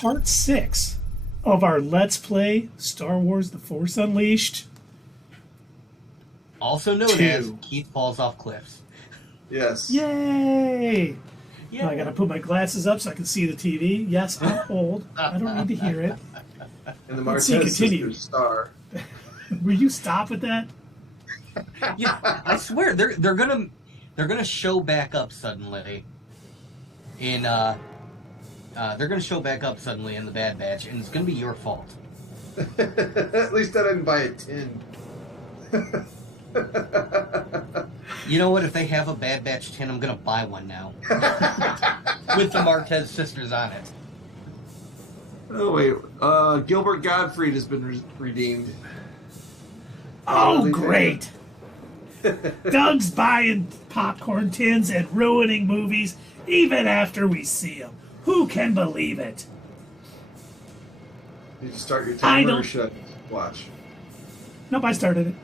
part 6 of our Let's Play Star Wars The Force Unleashed. Also known as Keith Falls Off Cliffs. Yes. Yay! Yeah. Now I gotta put my glasses up so I can see the TV. Yes, I'm old. I don't need to hear it. And the Let's see, Martinez continue. sisters star. Will you stop with that? Yeah, I swear they're gonna show back up suddenly in they're gonna show back up suddenly in the Bad Batch, and it's gonna be your fault. At least I didn't buy a tin. You know what? If they have a Bad Batch tin, I'm gonna buy one now with the Marquez sisters on it. Oh wait, Gilbert Gottfried has been redeemed. Oh, great! Doug's buying popcorn tins and ruining movies even after we see them. Who can believe it? Did you start your I timer don't- or should I watch? Nope, I started it.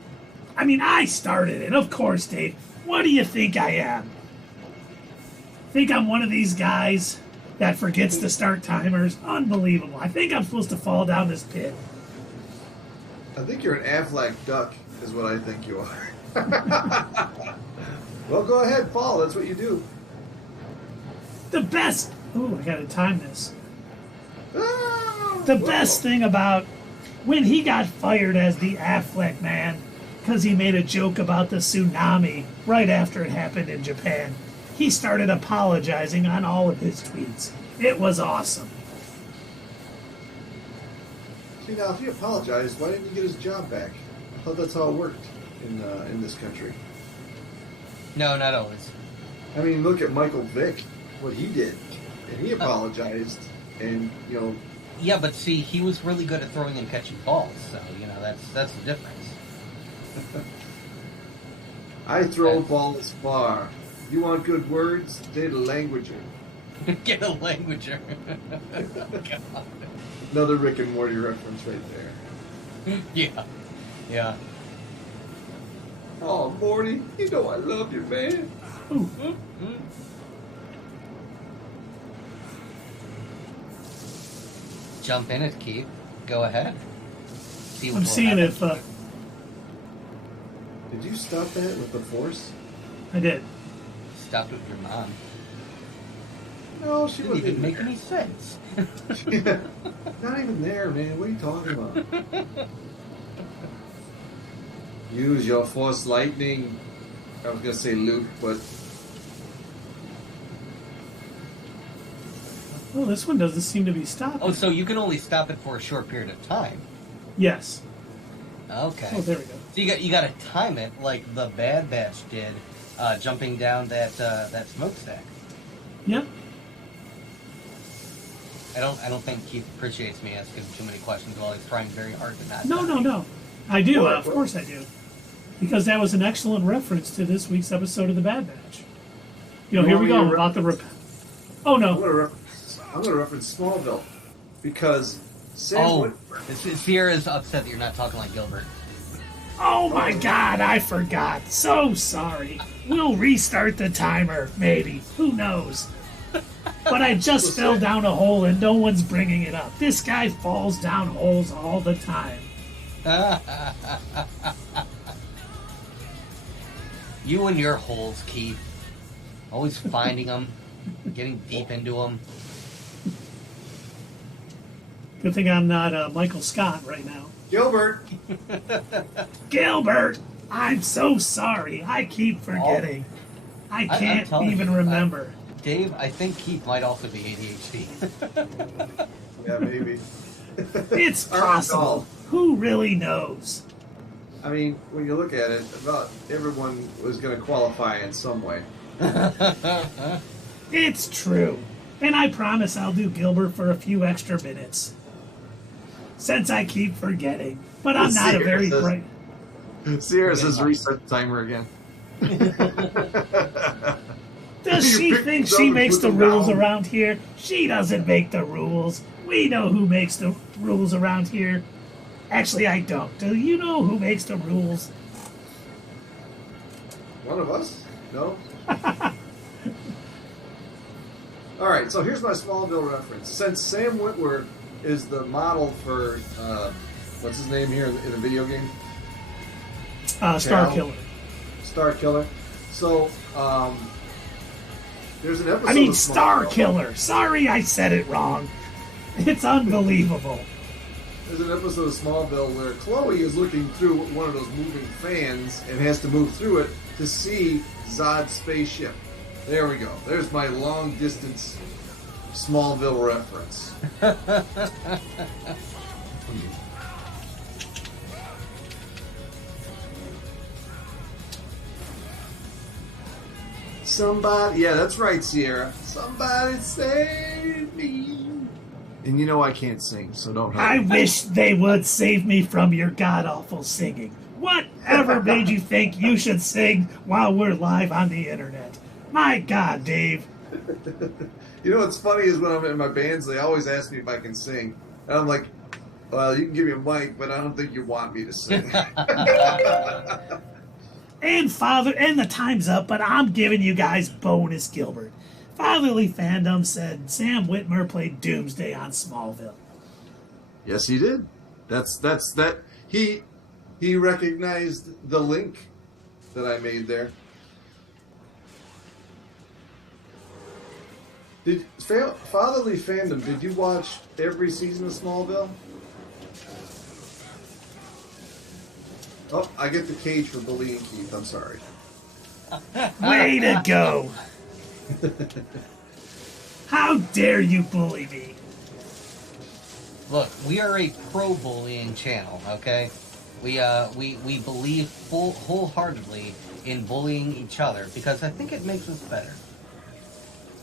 I started it, of course, Dave. What do you think I am? Think I'm one of these guys that forgets to start timers? Unbelievable. I think I'm supposed to fall down this pit. I think you're an Aflac duck, is what I think you are. Well, go ahead, fall. That's what you do. The best... Ooh, I gotta time this. Ah, The whoa. best thing about when he got fired as the Affleck man, because he made a joke about the tsunami right after it happened in Japan, he started apologizing on all of his tweets. It was awesome. See, now, if he apologized, why didn't he get his job back? I thought that's how it worked in this country. No, not always. I mean, look at Michael Vick, what he did. And he apologized, and, you know... Yeah, but see, he was really good at throwing and catching balls, so that's the difference. I throw balls far. You want good words? Date a languager. Get a languager. God. Another Rick and Morty reference right there. Yeah. Oh, Morty, you know I love you, man. Ooh, Jump in it, Keith. Go ahead. See what I'm will seeing happen. if... Did you stop that with the Force? I did. Stopped with your mom. No, she Didn't wasn't even even make any sense. there. Not even there, man. What are you talking about? Use your Force lightning. I was gonna say Luke, but Well, this one doesn't seem to be stopping. Oh, so you can only stop it for a short period of time. Yes. Okay. Oh, there we go. So you got to time it like the Bad Batch did, jumping down that smokestack. Yep. I don't think Keith appreciates me asking too many questions while he's trying very hard to not. No. I do. What? Of course I do. Because that was an excellent reference to this week's episode of The Bad Batch. You know, here we go about the... Oh, I'm no. gonna reference Smallville because Sam. Sierra's upset that you're not talking like Gilbert. Oh, my God, I forgot. So sorry. We'll restart the timer, maybe. Who knows? But I just fell down a hole and no one's bringing it up. This guy falls down holes all the time. You and your holes, Keith. Always finding them, getting deep into them. Good thing I'm not Michael Scott right now. Gilbert. Gilbert! I'm so sorry. I keep forgetting. I can't telling even you, remember. Dave, I think Keith might also be ADHD. Yeah, maybe. It's Our possible. call. Who really knows? I mean, when you look at it, about everyone was going to qualify in some way. It's true. And I promise I'll do Gilbert for a few extra minutes. Since I keep forgetting. But I'm not a very bright... Sierra says reset the timer again. Does You she pick think these she up and makes put the them rules down. around here? She doesn't make the rules. We know who makes the rules around here. Actually, I don't. Do you know who makes the rules? One of us? No? All right, so here's my Smallville reference. Since Sam Witwer is the model for what's his name here in the video game? Starkiller. Starkiller. So there's an episode. I mean of Smallville. Starkiller. Sorry, I said it wrong. It's unbelievable. There's an episode of Smallville where Chloe is looking through one of those moving fans and has to move through it to see Zod's spaceship. There we go. There's my long distance Smallville reference. Somebody, yeah, that's right, Sierra. Somebody save me. And you know I can't sing, so don't hurt I me. wish they would save me from your god-awful singing. Whatever made you think you should sing while we're live on the internet? My God, Dave. You know what's funny is when I'm in my bands, they always ask me if I can sing. And I'm like, well, you can give me a mic, but I don't think you want me to sing. And the time's up, but I'm giving you guys bonus Gilbert. Fatherly Fandom said Sam Witwer played Doomsday on Smallville. Yes, he did. That's that. He recognized the link that I made there. Fatherly Fandom, did you watch every season of Smallville? Oh, I get the cage for bullying Keith. I'm sorry. Way to go! How dare you bully me? Look, we are a pro-bullying channel, okay? We believe wholeheartedly in bullying each other because I think it makes us better.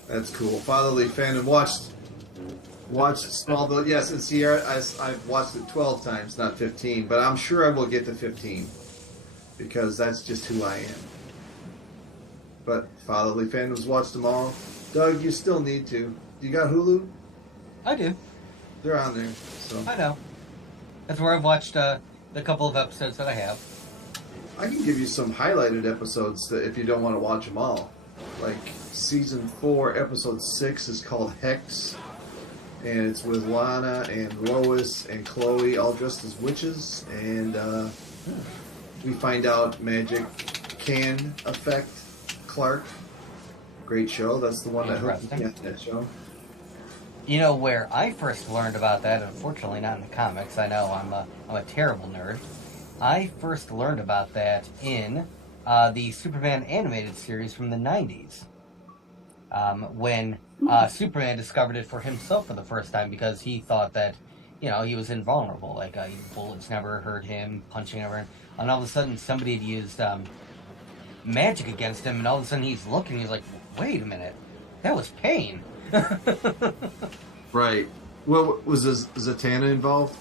That's cool. Fatherly Fandom watched Smallville. Yes, and Sierra, I've watched it 12 times, not 15, but I'm sure I will get to 15 because that's just who I am. But Fatherly Fandoms watch tomorrow. Doug, you still need to. You got Hulu? I do. They're on there. So I know. That's where I've watched the couple of episodes that I have. I can give you some highlighted episodes that if you don't want to watch them all. Like season 4, episode 6 is called Hex, and it's with Lana and Lois and Chloe all dressed as witches, and we find out magic can affect Clark. Great show. That's the one that hooked me at that show. You know where I first learned about that, unfortunately not in the comics. I know I'm a terrible nerd. I first learned about that in the Superman animated series from the 90s. When Superman discovered it for himself for the first time because he thought that, he was invulnerable. Like, bullets never hurt him, punching never. And all of a sudden somebody had used magic against him, and all of a sudden he's looking, he's like, wait a minute, that was pain. Right. Well, was Zatanna involved?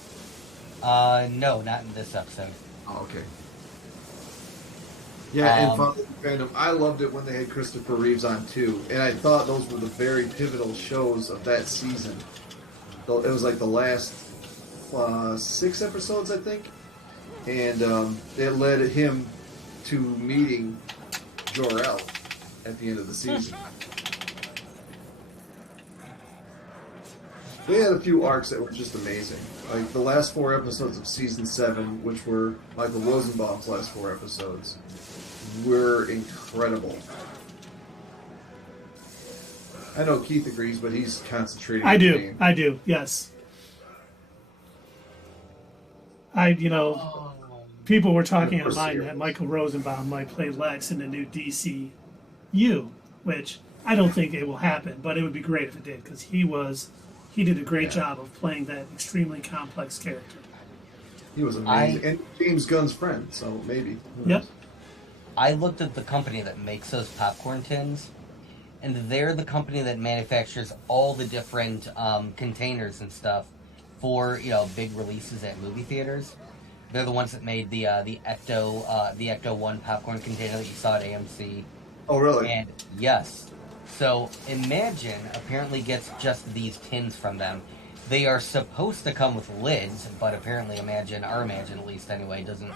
No, not in this episode. Oh, okay. Yeah, and Fatherly Fandom, I loved it when they had Christopher Reeves on too, and I thought those were the very pivotal shows of that season. It was like the last 6 episodes, I think, and it led him to meeting Jor-El at the end of the season. They had a few arcs that were just amazing. Like the last 4 episodes of season 7, which were Michael Rosenbaum's last 4 episodes, were incredible. I know Keith agrees, but he's concentrating on the game. I do, yes. People were talking online that Michael Rosenbaum might play Lex in the new DCU, which I don't think it will happen, but it would be great if it did, because he did a great job of playing that extremely complex character. He was amazing. And James Gunn's friend, so maybe. Yep. I looked at the company that makes those popcorn tins, and they're the company that manufactures all the different containers and stuff for big releases at movie theaters. They're the ones that made the Ecto 1 popcorn container that you saw at AMC. Oh, really? And yes. So Imagine apparently gets just these tins from them. They are supposed to come with lids, but apparently Imagine at least anyway, doesn't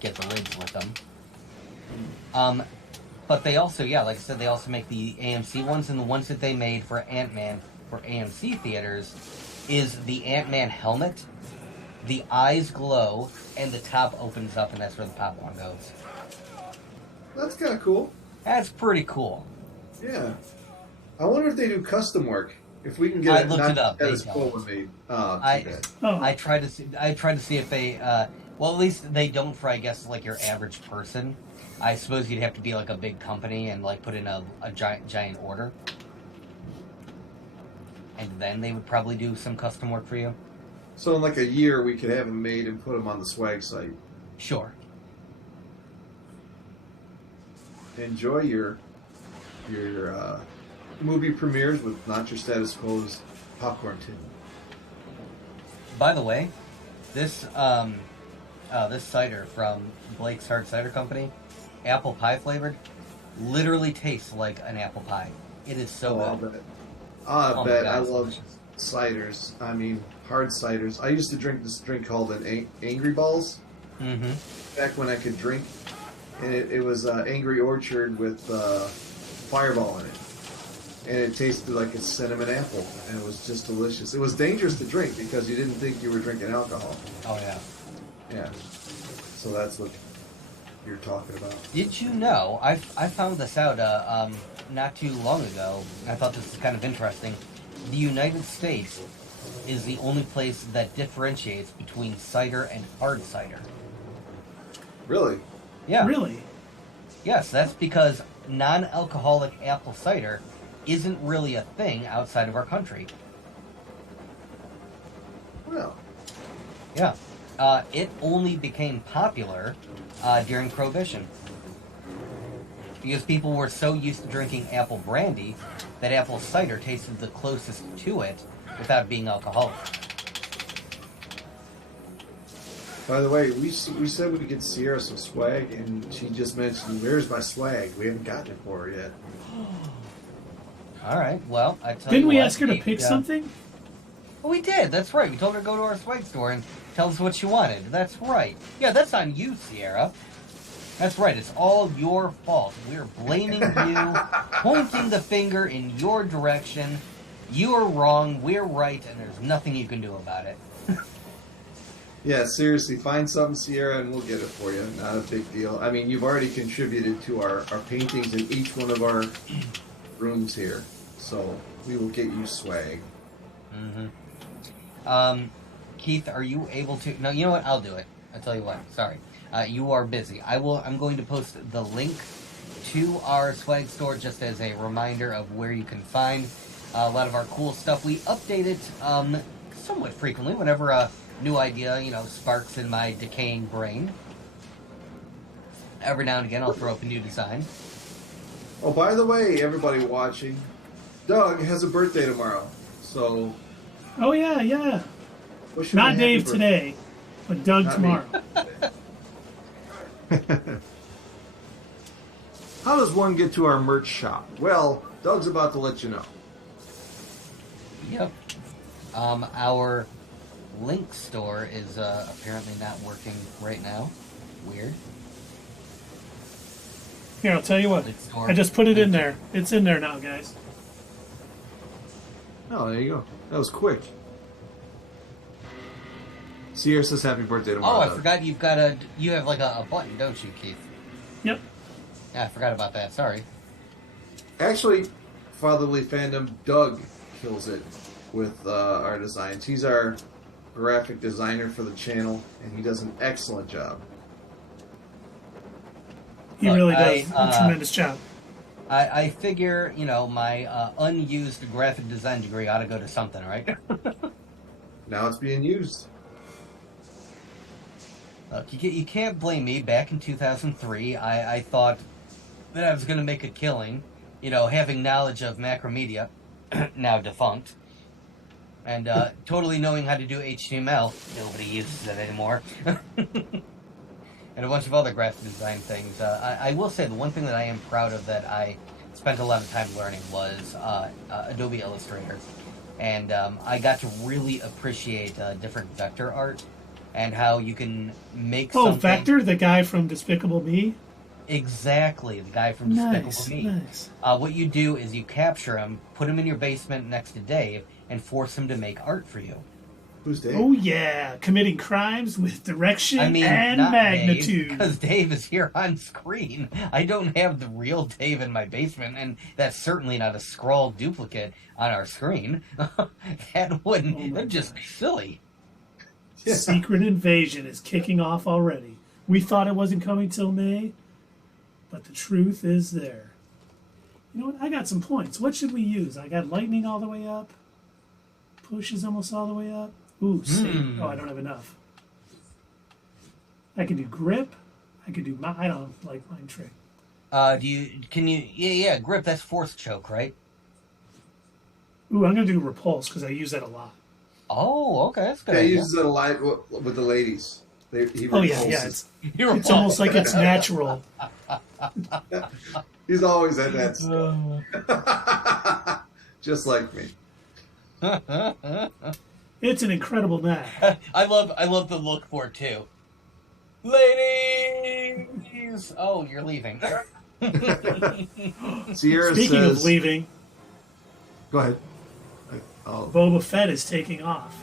get the lids with them. But they also, yeah, like I said, they also make the AMC ones, and the ones that they made for Ant-Man for AMC theaters is the Ant-Man helmet, the eyes glow, and the top opens up, and that's where the popcorn goes. That's kind of cool. That's pretty cool. Yeah. I wonder if they do custom work. If we can get I it, looked not it up. as cool with me. Oh, too bad. I tried to see if they, well, at least they don't for, I guess, like your average person. I suppose you'd have to be like a big company and like put in a giant order. And then they would probably do some custom work for you. So in like a year, we could have them made and put them on the swag site. Sure. Enjoy your movie premieres with not your status quo's popcorn tin. By the way, this this cider from Blake's Hard Cider Company, apple pie flavored, literally tastes like an apple pie. It is so good. I bet. I love ciders. I mean, hard ciders. I used to drink this drink called an Angry Balls. Mm-hmm. Back when I could drink, and it was Angry Orchard with Fireball in it, and it tasted like a cinnamon apple, and it was just delicious. It was dangerous to drink because you didn't think you were drinking alcohol. Oh yeah. Yeah. So that's what you're talking about. Did you know? I found this out not too long ago. I thought this was kind of interesting. The United States is the only place that differentiates between cider and hard cider. Really? Yeah. Really? Yes, that's because non-alcoholic apple cider isn't really a thing outside of our country. Well. Yeah. It only became popular during Prohibition. Because people were so used to drinking apple brandy that apple cider tasted the closest to it without being alcoholic. By the way, we said we could get Sierra some swag, and she just mentioned, "Where's my swag?" We haven't gotten it for her yet. All right. Well, I tell Didn't you we what, ask her to pick something? Oh, we did. That's right. We told her to go to our swag store and tell us what she wanted. That's right. Yeah, that's on you, Sierra. That's right. It's all your fault. We're blaming you, pointing the finger in your direction. You are wrong. We're right, and there's nothing you can do about it. Yeah, seriously, find something, Sierra, and we'll get it for you. Not a big deal. I mean, you've already contributed to our paintings in each one of our rooms here, so we will get you swag. Mm-hmm. Keith, are you able to... No, you know what? I'll do it. I'll tell you what. Sorry. You are busy. I'm going to post the link to our swag store just as a reminder of where you can find a lot of our cool stuff. We update it somewhat frequently whenever a new idea, sparks in my decaying brain. Every now and again, I'll throw up a new design. Oh, by the way, everybody watching, Doug has a birthday tomorrow, so... Oh, yeah. wish him a Not happy Dave birthday. today, but Doug Not tomorrow. How does one get to our merch shop? Well, Doug's about to let you know. Yep. Our link store is apparently not working right now. Weird. Here, I'll tell you what. Link store. I just put it in there. It's in there now, guys. Oh, there you go. That was quick. Sierra says happy birthday tomorrow. Oh, I Doug. forgot you have like a button, don't you, Keith? Yep. Yeah, I forgot about that. Sorry. Actually, Fatherly Fandom, Doug kills it with our designs. He's our graphic designer for the channel, and he does an excellent job. He Look, really does I, a tremendous job. I figure, my unused graphic design degree ought to go to something, right? Now it's being used. Look, you can't blame me. Back in 2003, I thought that I was going to make a killing, having knowledge of Macromedia, now defunct, and totally knowing how to do HTML. Nobody uses it anymore. And a bunch of other graphic design things. I will say the one thing that I am proud of that I spent a lot of time learning was Adobe Illustrator. And I got to really appreciate different vector art and how you can make something... Vector, the guy from Despicable Me? Exactly, the guy from Despicable Me. Nice. What you do is you capture him, put him in your basement next to Dave, and force him to make art for you. Who's Dave? Oh yeah, committing crimes with direction I mean, and not magnitude. because Dave is here on screen. I don't have the real Dave in my basement, and that's certainly not a scrawled duplicate on our screen. That wouldn't. That'd just be silly. Yeah. Secret invasion is kicking off already. We thought it wasn't coming till May, but the truth is there. You know what? I got some points. What should we use? I got lightning all the way up. Push is almost all the way up. Ooh, save. Oh, I don't have enough. I can do grip. I can do. I don't like mind trick. Yeah, grip. That's force choke, right? Ooh, I'm gonna do repulse because I use that a lot. Oh, okay, that's good. Yeah, he uses it a lot with the ladies. He Oh yeah, repulses. yeah. It's almost like it's natural. He's always at that stuff. Just like me. It's an incredible map. I love the look for it too. Ladies! Oh, you're leaving. Sierra Speaking says, of leaving, go ahead. Oh, Boba Fett is taking off.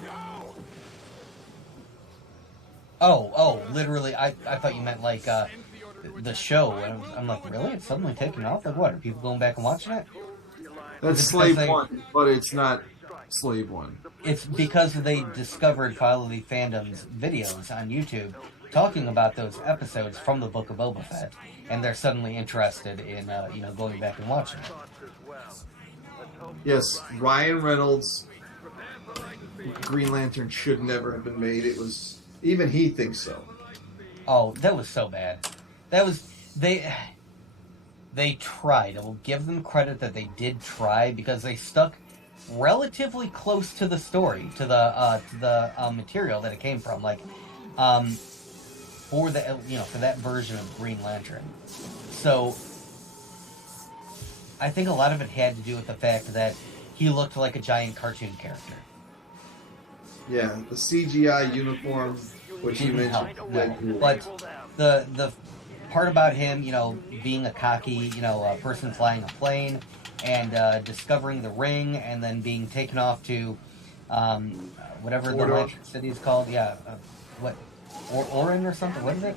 Oh, literally, I thought you meant like the show. And I'm like, really? It's suddenly taking off? Like what? Are people going back and watching it? that's Slave 1, but it's not Slave 1. It's because they discovered Follow the Fandom's videos on YouTube talking about those episodes from the Book of Boba Fett, and they're suddenly interested in going back and watching it. Yes, Ryan Reynolds' Green Lantern should never have been made. It was, even he thinks so. Oh, that was so bad. That was they tried. I will give them credit that they did try because they stuck relatively close to the story, to the material that it came from. Like, for that version of Green Lantern. So I think a lot of it had to do with the fact that he looked like a giant cartoon character. Yeah, the CGI uniform, which you mentioned. But the part about him, being a cocky, person flying a plane and discovering the ring and then being taken off to whatever the Lantern City is called. Yeah, Orin or something? What is it?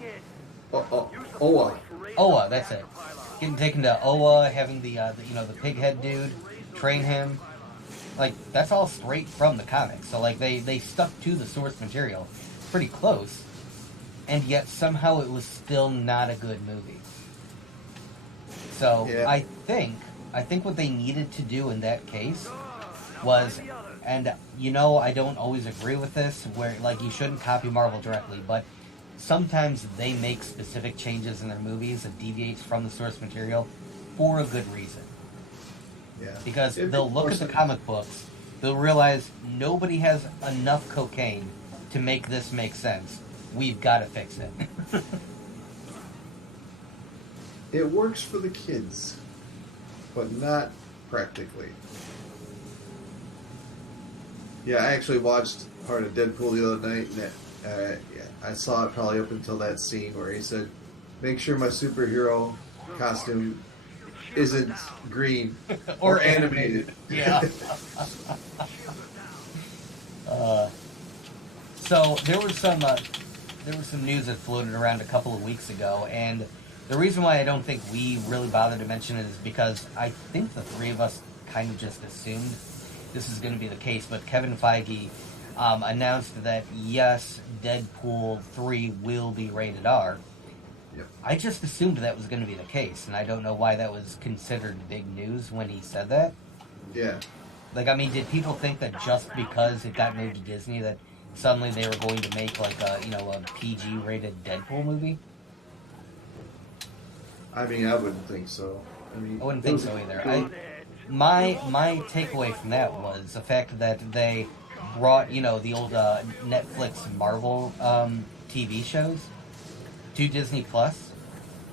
Oa. Oa, that's it. Getting taken to Oa, having the pighead dude train him. Like, that's all straight from the comics. So, like, they stuck to the source material pretty close, and yet somehow it was still not a good movie. So, yeah. I think what they needed to do in that case was, and, I don't always agree with this, where, like, you shouldn't copy Marvel directly, but sometimes they make specific changes in their movies that deviates from the source material for a good reason. Yeah. Because they'll look at the comic books, they'll realize nobody has enough cocaine to make this make sense. We've got to fix it. It works for the kids, but not practically. Yeah, I actually watched part of Deadpool the other night, and I saw it probably up until that scene where he said, "Make sure my superhero costume isn't green or animated." Yeah. So there was some news that floated around a couple of weeks ago, and the reason why I don't think we really bothered to mention it is because I think the three of us kind of just assumed this is going to be the case. But Kevin Feige announced that yes, Deadpool 3 will be rated R. Yep. I just assumed that was going to be the case, and I don't know why that was considered big news when he said that. Yeah. Like, I mean, did people think that just because it got moved to Disney that suddenly they were going to make, like, a PG-rated Deadpool movie? I mean, I wouldn't think so. I wouldn't think so either. My takeaway from that was the fact that they brought, the old Netflix Marvel TV shows to Disney Plus,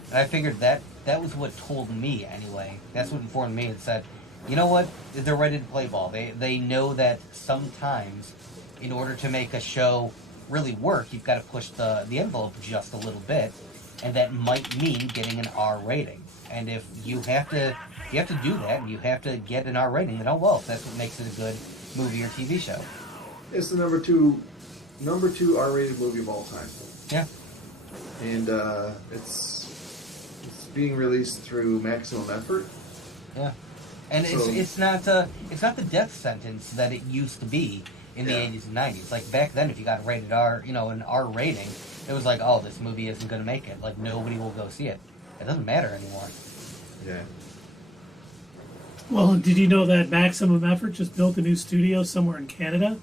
and I figured that was what told me anyway. That's what informed me. It said, you know what? They're ready to play ball. They know that sometimes, in order to make a show really work, you've got to push the envelope just a little bit, and that might mean getting an R rating. And if you have to do that, and you have to get an R rating, then oh well, that's what makes it a good movie or TV show. It's the number two R-rated movie of all time. Yeah. And it's being released through Maximum Effort. Yeah. And So- it's not the death sentence that it used to be in the 80s and 90s. Like back then, if you got rated R, an R rating, it was like, oh, this movie isn't going to make it. Like nobody will go see it. It doesn't matter anymore. Yeah. Well, did you know that Maximum Effort just built a new studio somewhere in Canada?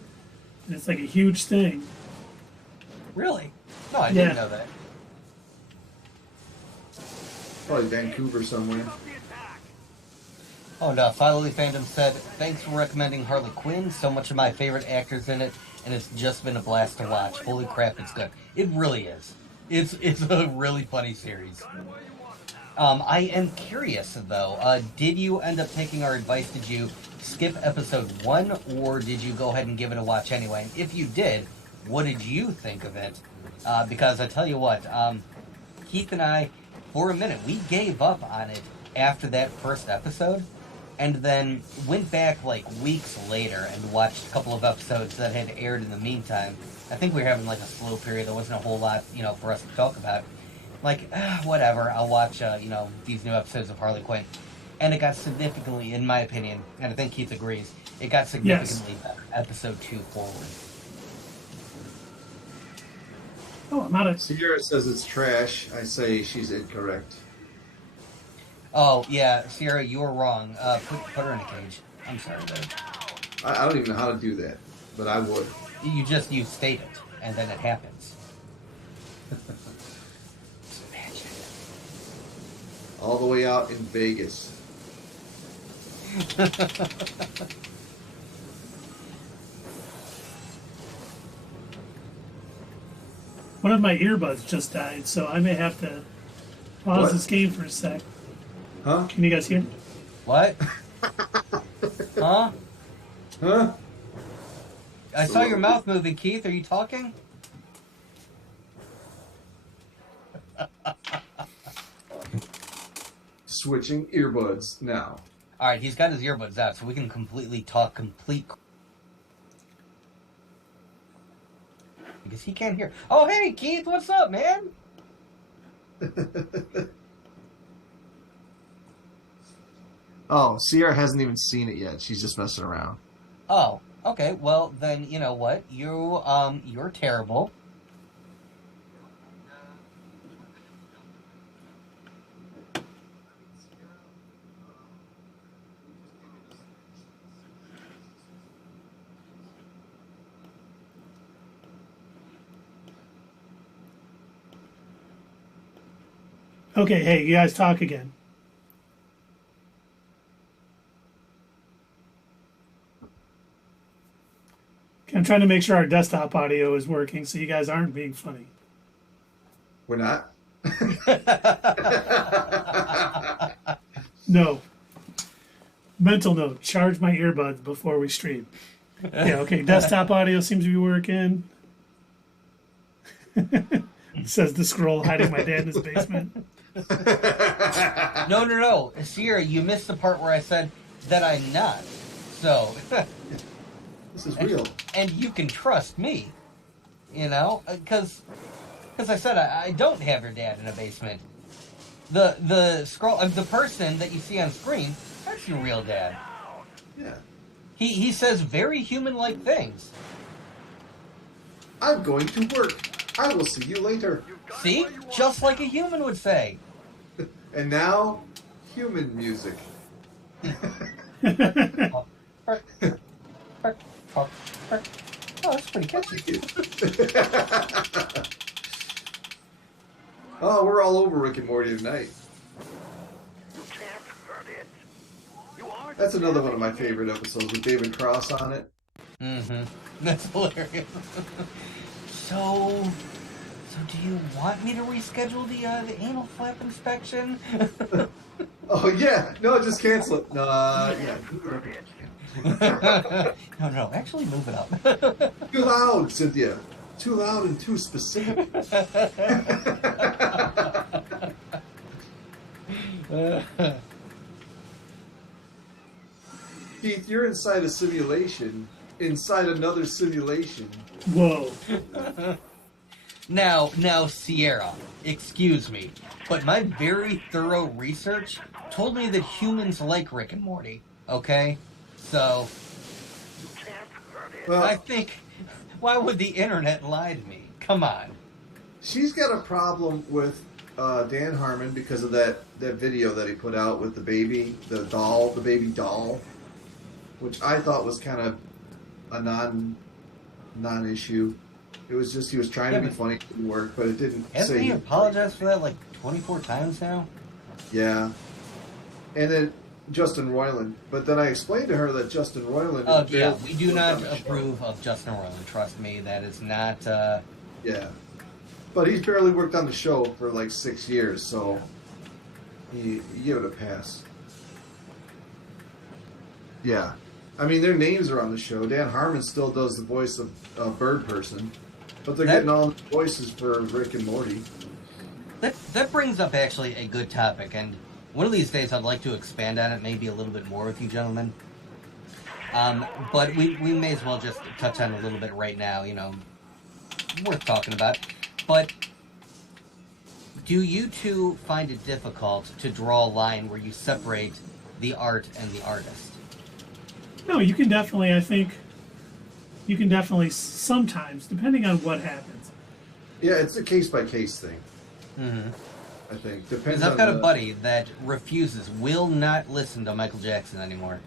And it's like a huge thing. Really? No, I Yeah. didn't know that. Probably Vancouver somewhere. Oh, and Philo Fandom said, thanks for recommending Harley Quinn. So much of my favorite actors in it, and it's just been a blast to watch. Holy crap, it's good. It really is. It's a really funny series. I am curious, though. Did you end up taking our advice? Did you skip episode 1, or did you go ahead and give it a watch anyway? And if you did, what did you think of it? Because I tell you what, Keith and I, for a minute, we gave up on it after that first episode, and then went back like weeks later and watched a couple of episodes that had aired in the meantime. I think we were having like a slow period. There wasn't a whole lot, for us to talk about. Like, whatever, I'll watch, these new episodes of Harley Quinn. And it got significantly, in my opinion, and I think Keith agrees, it got significantly better, episode 2 forward. Oh, I'm out of... Sierra says it's trash. I say she's incorrect. Oh, yeah, Sierra, you were wrong. Put her in a cage. I'm sorry, babe. I don't even know how to do that, but I would. You state it, and then it happens. It's magic. All the way out in Vegas. One of my earbuds just died, so I may have to pause What? this game for a sec. Huh? Can you guys hear? What? Huh? Huh? I saw your mouth moving, Keith. Are you talking? Switching earbuds now. Alright, he's got his earbuds out, so we can talk complete... Because he can't hear. Oh, hey, Keith, what's up, man? Oh, Sierra hasn't even seen it yet. She's just messing around. Oh, okay, well, then, you know what? You're terrible. Okay, hey, you guys talk again. Okay, I'm trying to make sure our desktop audio is working so you guys aren't being funny. We're not? No. Mental note, charge my earbuds before we stream. Yeah, okay, desktop audio seems to be working. Says the scroll hiding my dad in his basement. No. Sierra, you missed the part where I said that I'm not. So... This is real. And you can trust me, because I said I don't have your dad in a basement. The scroll, the person that you see on screen, that's your real dad. Yeah. He says very human-like things. I'm going to work. I will see you later. See? Just like a human would say. And now, human music. Oh, that's pretty catchy. Oh, we're all over Rick and Morty tonight. That's another one of my favorite episodes with David Cross on it. Mm-hmm. That's hilarious. So do you want me to reschedule the anal flap inspection? Oh, yeah. No, just cancel it. No, yeah. No, actually move it up. Too loud, Cynthia. Too loud and too specific. Keith, you're inside a simulation, inside another simulation. Whoa. Now, Sierra, excuse me, but my very thorough research told me that humans like Rick and Morty, okay? So, Well, I think, why would the internet lie to me? Come on. she's got a problem with Dan Harmon because of that video that he put out with the baby doll, which I thought was kind of a non-issue. It was just he was trying to be funny, it didn't work, but it didn't. Hasn't he apologized for that like 24 times now? Yeah, and then Justin Roiland. But then I explained to her that Justin Roiland. Oh yeah, we do not approve of Justin Roiland. Trust me, that is not. Yeah, but he's barely worked on the show for like 6 years, so you give it a pass. Yeah, I mean their names are on the show. Dan Harmon still does the voice of Bird Person, but they're getting all the voices for Rick and Morty. That brings up actually a good topic, and one of these days I'd like to expand on it maybe a little bit more with you gentlemen. But we may as well just touch on it a little bit right now, you know, worth talking about. But do you two find it difficult to draw a line where you separate the art and the artist? No, you can definitely, I think, you can definitely sometimes, depending on what happens. Yeah, it's a case-by-case thing. Mm-hmm. I think. Because I've got a buddy that will not listen to Michael Jackson anymore.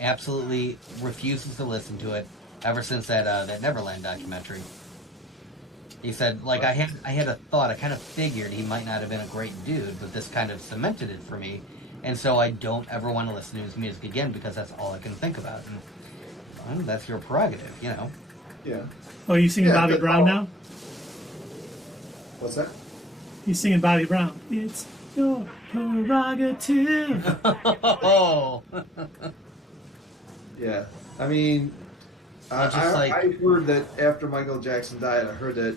Absolutely refuses to listen to it ever since that Neverland documentary. He said, like, I had a thought, I kind of figured he might not have been a great dude, but this kind of cemented it for me, and so I don't ever want to listen to his music again because that's all I can think about. And, well, that's your prerogative, you know. Yeah. Oh, you singing Bobby Brown now? What's that? He's singing Bobby Brown. It's your prerogative. Oh. Yeah. I mean, I heard that after Michael Jackson died, I heard that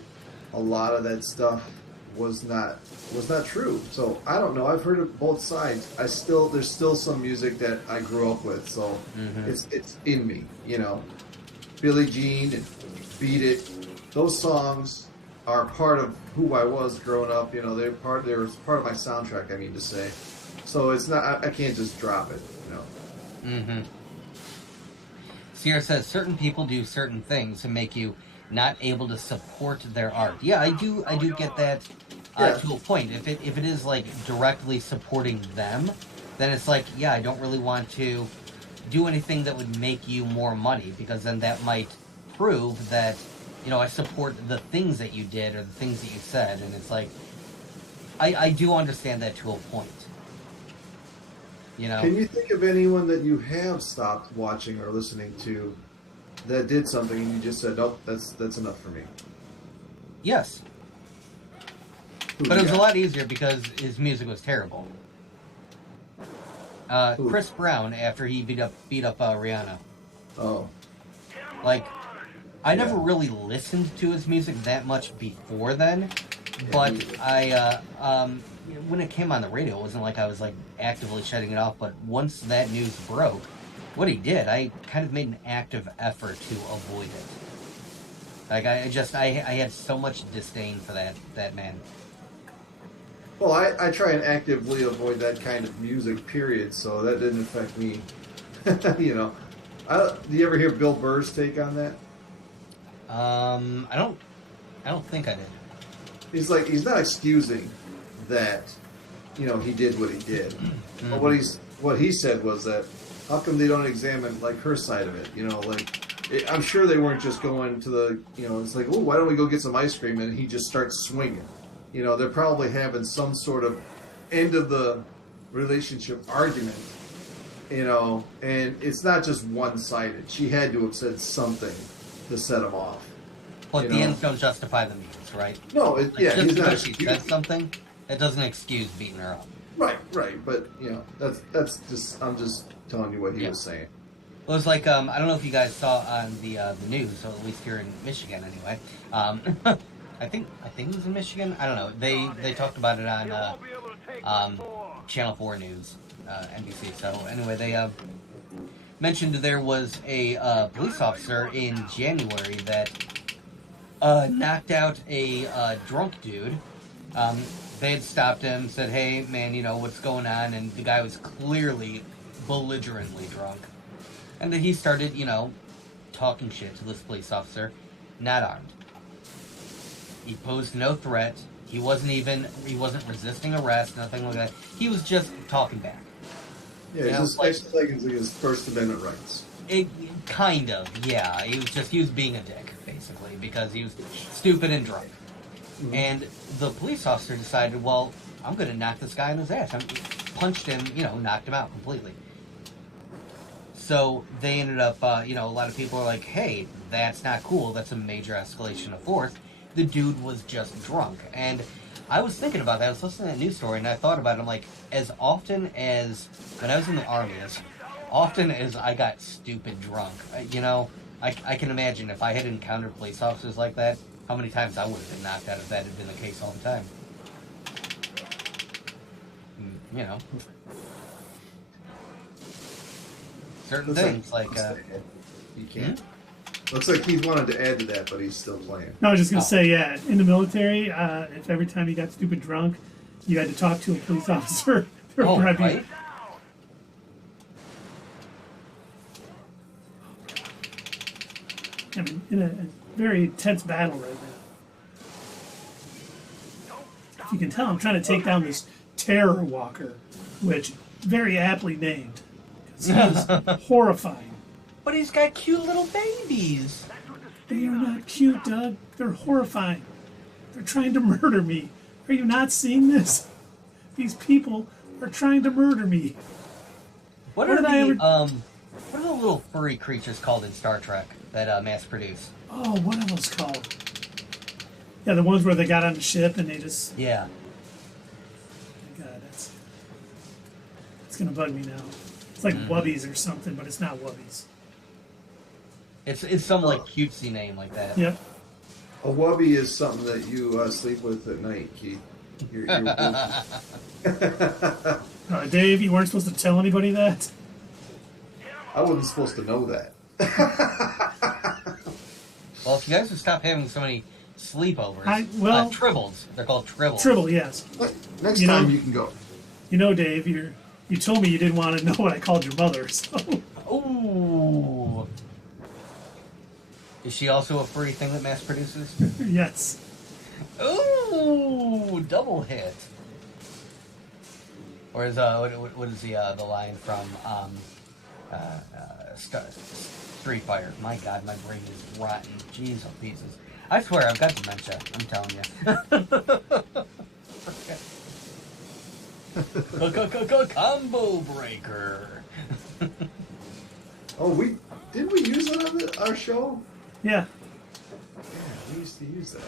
a lot of that stuff was not true. So I don't know. I've heard of both sides. There's still some music that I grew up with, so it's in me, you know. Billie Jean and Beat It, those songs are part of who I was growing up. You know, they was part of my soundtrack. I mean to say, so it's not. I can't just drop it. You know. Mm-hmm. Sierra says certain people do certain things to make you not able to support their art. Yeah, I do get that to a point. If it is like directly supporting them, then it's like, yeah, I don't really want to do anything that would make you more money, because then that might prove that, you know, I support the things that you did or the things that you said, and it's like, I do understand that to a point. You know? Can you think of anyone that you have stopped watching or listening to that did something and you just said, nope, that's enough for me? Yes. But it was a lot easier because his music was terrible. Chris Brown, after he beat up Rihanna. Oh. Like, I never really listened to his music that much before then, but when it came on the radio, it wasn't like I was like actively shutting it off. But once that news broke, what he did, I kind of made an active effort to avoid it. Like I had so much disdain for that man. Well, I try and actively avoid that kind of music, period, so that didn't affect me. You know. Do you ever hear Bill Burr's take on that? I don't think I did. He's not excusing that, you know, he did what he did. Mm-hmm. But what he said was that, how come they don't examine, like, her side of it? You know, like, I'm sure they weren't just going to the, you know, it's like, oh, why don't we go get some ice cream? And he just starts swinging. You know, they're probably having some sort of end of the relationship argument, you know, and it's not just one-sided. She had to have said something to set him off. But the ends don't justify the means, right? No, just he's not. Because she said something, it doesn't excuse beating her up. Right. But you know, that's just. I'm just telling you what he was saying. Well, it was like I don't know if you guys saw on the news, or at least here in Michigan, anyway. I think it was in Michigan. I don't know. They talked about it on Channel 4 News, NBC. So anyway, they mentioned there was a police officer in January that knocked out a drunk dude. They had stopped him, said, "Hey, man, you know, what's going on?" And the guy was clearly belligerently drunk. And then he started, you know, talking shit to this police officer, not armed. He posed no threat. He wasn't resisting arrest, nothing like that. He was just talking back. Yeah, he's just exercising his First Amendment rights. It kind of, yeah. He was being a dick, basically, because he was stupid and drunk. Mm-hmm. And the police officer decided, well, I'm going to knock this guy in his ass. Punched him, you know, knocked him out completely. So they ended up, you know, a lot of people are like, hey, that's not cool. That's a major escalation of force. The dude was just drunk. And I was thinking about that. I was listening to that news story, and I thought about it. I'm like, as often as, when I was in the Army, as often as I got stupid drunk, you know, I can imagine if I had encountered police officers like that, how many times I would have been knocked out if that had been the case all the time. You know. Certain things, like... You can't. Looks like he wanted to add to that, but he's still playing. No, I was just going to say, yeah, in the military, if every time you got stupid drunk, you had to talk to a police officer, there would probably right? I mean, in a very intense battle right now. If you can tell, I'm trying to take down this terror walker, which very aptly named. 'Cause he is horrifying. But he's got cute little babies. They are not cute, Doug. They're horrifying. They're trying to murder me. Are you not seeing this? These people are trying to murder me. What are the little furry creatures called in Star Trek that mass produce? Oh, what are those called? Yeah, the ones where they got on the ship and they just... Yeah. Oh my God, it's gonna bug me now. It's like Wubbies or something, but it's not Wubbies. It's some like cutesy name like that. Yep. A wubby is something that you sleep with at night, Keith. You're Dave, you weren't supposed to tell anybody that? I wasn't supposed to know that. Well, if you guys would stop having so many sleepovers. Tribbles. They're called tribbles. Tribble, yes. Next time you can go. You know, Dave, you told me you didn't want to know what I called your mother, so... Ooh. Is she also a furry thing that mass produces? Yes. Ooh, double hit. Or is what is the line from Street Fighter? My God, my brain is rotten. Jeez, oh pieces. I swear, I've got dementia. I'm telling you. Combo breaker. Oh, didn't we use that on our show? Yeah. Yeah, we used to use that.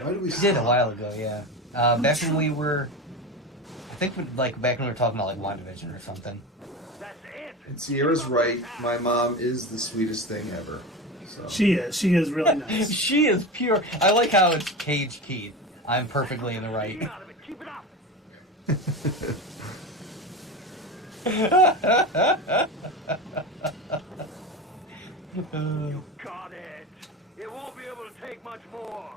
Why did we stop? Did a while ago, yeah. Back when we were, I think, back when we were talking about like WandaVision or something. And Sierra's right. My mom is the sweetest thing ever. So. She is really nice. She is pure. I like how it's Cage Keith. I'm perfectly in the right. You got it. It won't be able to take much more.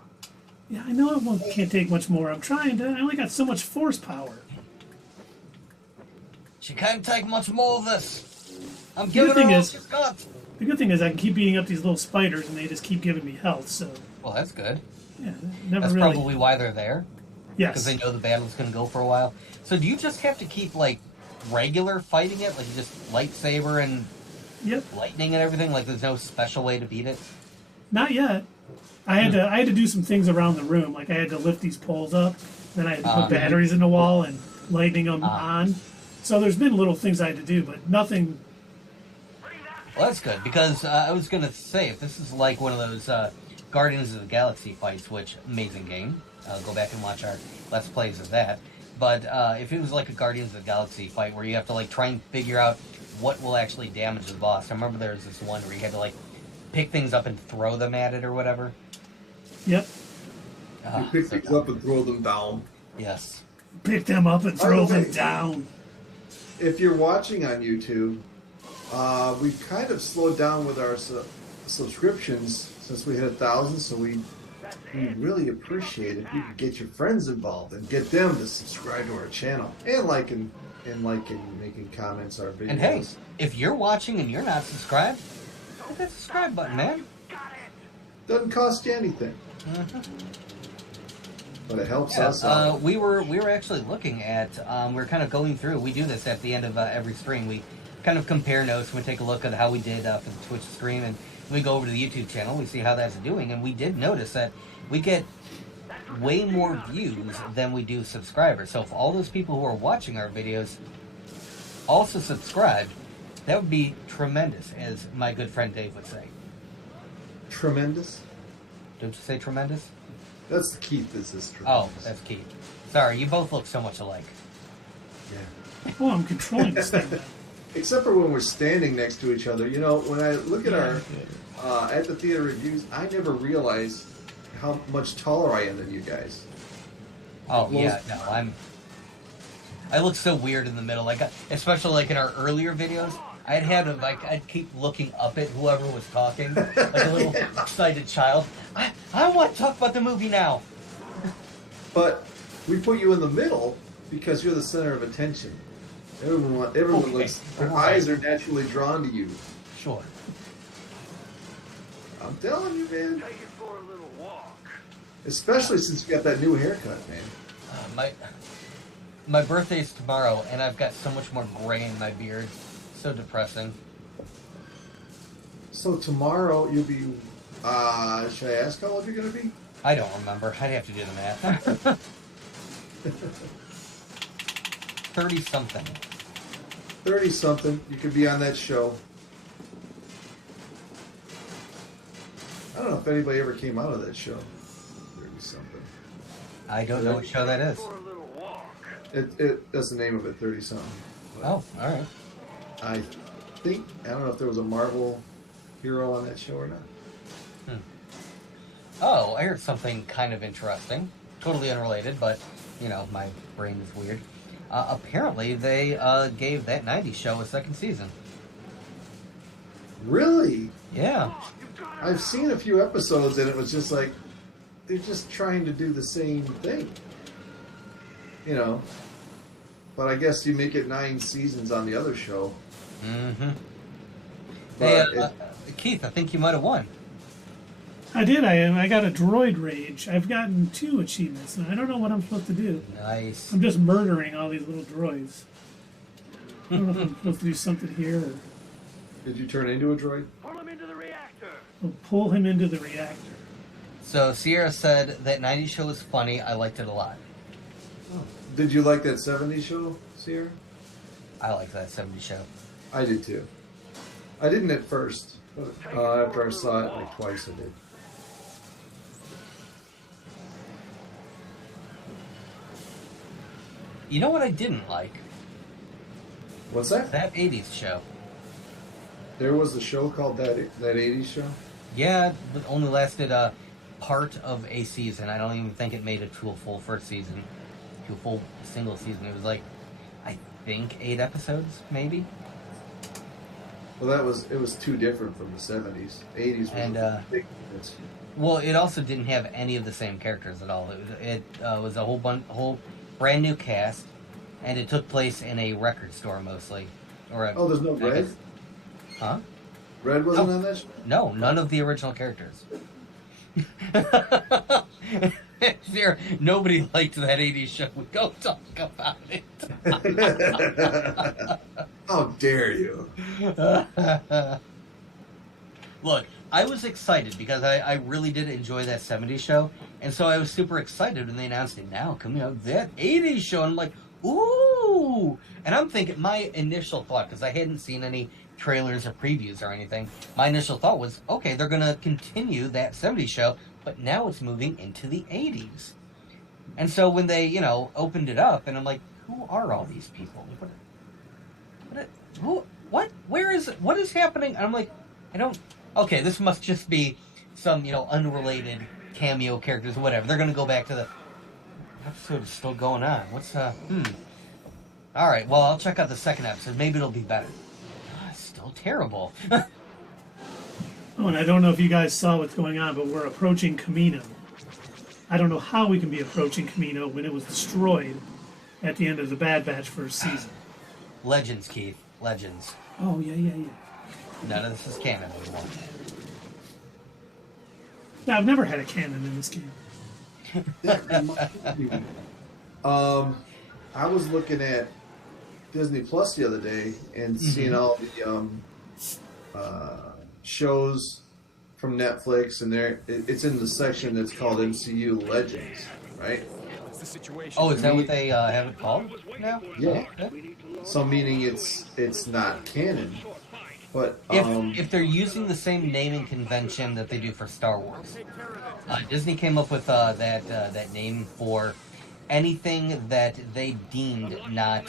Yeah, I know can't take much more. I'm trying to. I only got so much force power. She can't take much more of this. I'm The giving good her thing all is- she's got. The good thing is I can keep beating up these little spiders and they just keep giving me health, so... Well, that's good. Yeah, never That's really... probably why they're there. Because Yes. they know the battle's going to go for a while. So do you just have to keep, like, regular fighting it? Like, just lightsaber and Yep. lightning and everything? Like, there's no special way to beat it? Not yet. I had to do some things around the room. Like, I had to lift these poles up. Then I had to put batteries in the wall and lightning them on. So there's been little things I had to do, but nothing... Well, that's good, because I was going to say, if this is like one of those Guardians of the Galaxy fights, which, amazing game, go back and watch our Let's Plays of that, but if it was like a Guardians of the Galaxy fight where you have to like try and figure out what will actually damage the boss. I remember there was this one where you had to like pick things up and throw them at it or whatever. Yep. You pick things up and throw them down. Yes. Pick them up and By throw the way, them down. If you're watching on YouTube, we've kind of slowed down with our subscriptions since we hit 1,000, so we really appreciate if you could get your friends involved and get them to subscribe to our channel and liking, making comments on our videos. And hey, if you're watching and you're not subscribed, hit that subscribe button, man. Doesn't cost you anything. But it helps us out. We were actually looking at, we're kind of going through, we do this at the end of every stream. We kind of compare notes, we take a look at how we did for the Twitch stream, and we go over to the YouTube channel, we see how that's doing, and we did notice that we get way more views than we do subscribers. So if all those people who are watching our videos also subscribed, that would be tremendous, as my good friend Dave would say. Tremendous? Don't you say tremendous? That's the Keith. This is Oh, tremendous. that's Keith. Sorry, you both look so much alike. Yeah. Oh, I'm controlling this thing. Except for when we're standing next to each other. You know, when I look at our at the theater reviews, I never realize how much taller I am than you guys. Oh yeah, no, I look so weird in the middle. Like, especially like in our earlier videos, I'd keep looking up at whoever was talking, like a little excited child. I want to talk about the movie now. But we put you in the middle because you're the center of attention. Everyone Okay, looks. Their alright. eyes are naturally drawn to you. Sure. I'm telling you, man. Take it for a little walk. Especially since you got that new haircut, man. My birthday's tomorrow, and I've got so much more gray in my beard. So depressing. So tomorrow you'll be. Should I ask how old you're gonna be? I don't remember. I'd have to do the math. 30-something. 30-something. You could be on that show. I don't know if anybody ever came out of that show. 30-something. I don't know what show that is. For a little walk. That's the name of it. 30-something. Oh, all right. I think I don't know if there was a Marvel hero on that show or not. Oh, I heard something kind of interesting. Totally unrelated, but, you know, my brain is weird. Apparently, they gave that 90s show a second season. Really? Yeah. I've seen a few episodes and it was just like they're just trying to do the same thing. You know. But I guess you make it 9 seasons on the other show. Mm-hmm. But Hey, Keith, I think you might have won. I did. I got a droid rage. I've gotten 2 achievements, and I don't know what I'm supposed to do. Nice. I'm just murdering all these little droids. I don't know if I'm supposed to do something here or did you turn into a droid? Pull him into the reactor. pull him into the reactor. So Sierra said that 90s show was funny. I liked it a lot. Did you like that 70s show, Sierra? I liked that 70s show. I did too. I didn't at first, but after I saw it like twice, I did. You know what I didn't like? What's that? That 80s show. There was a show called that 80s show? Yeah, it only lasted a part of a season. I don't even think it made it to a full first season. To a full single season. It was like, I think 8 episodes, maybe? Well, it was too different from the 70s. 80s was And, a big difference. Well, it also didn't have any of the same characters at all. It was a whole brand new cast, and it took place in a record store mostly. Oh, there's no Red? Huh? Red wasn't on that show? No, none of the original characters. Nobody liked that 80s show. Go talk about it. How dare you? Look, I was excited because I really did enjoy that 70s show, and so I was super excited when they announced it now coming out that 80s show. And I'm like, ooh! And I'm thinking, my initial thought, because I hadn't seen any trailers or previews or anything, my initial thought was, okay, they're going to continue that 70s show, but now it's moving into the 80s. And so when they, opened it up, and I'm like, who are all these people? What is happening? And I'm like, okay, this must just be some, unrelated cameo characters or whatever. They're going to go back to Episode is still going on. What's All right. Well, I'll check out the second episode. Maybe it'll be better. It's still terrible. Oh, and I don't know if you guys saw what's going on, but we're approaching Camino. I don't know how we can be approaching Camino when it was destroyed at the end of the Bad Batch first season. Legends, Keith. Legends. Oh, yeah. None of this is canon anymore. Yeah, I've never had a cannon in this game. I was looking at Disney Plus the other day and seeing all the shows from Netflix, and it's in the section that's called MCU Legends, right? Oh, is that what they have it called now? Yeah. Okay. So meaning it's not canon, but If they're using the same naming convention that they do for Star Wars, Disney came up with that name for anything that they deemed not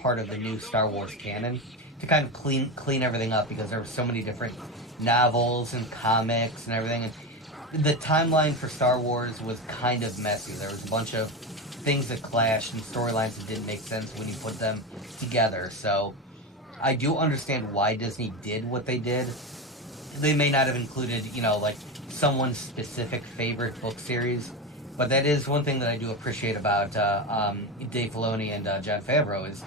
part of the new Star Wars canon, to kind of clean everything up, because there were so many different novels and comics and everything. And the timeline for Star Wars was kind of messy. There was a bunch of things that clashed and storylines that didn't make sense when you put them together. So I do understand why Disney did what they did. They may not have included, like someone's specific favorite book series, but that is one thing that I do appreciate about Dave Filoni and Jon Favreau, is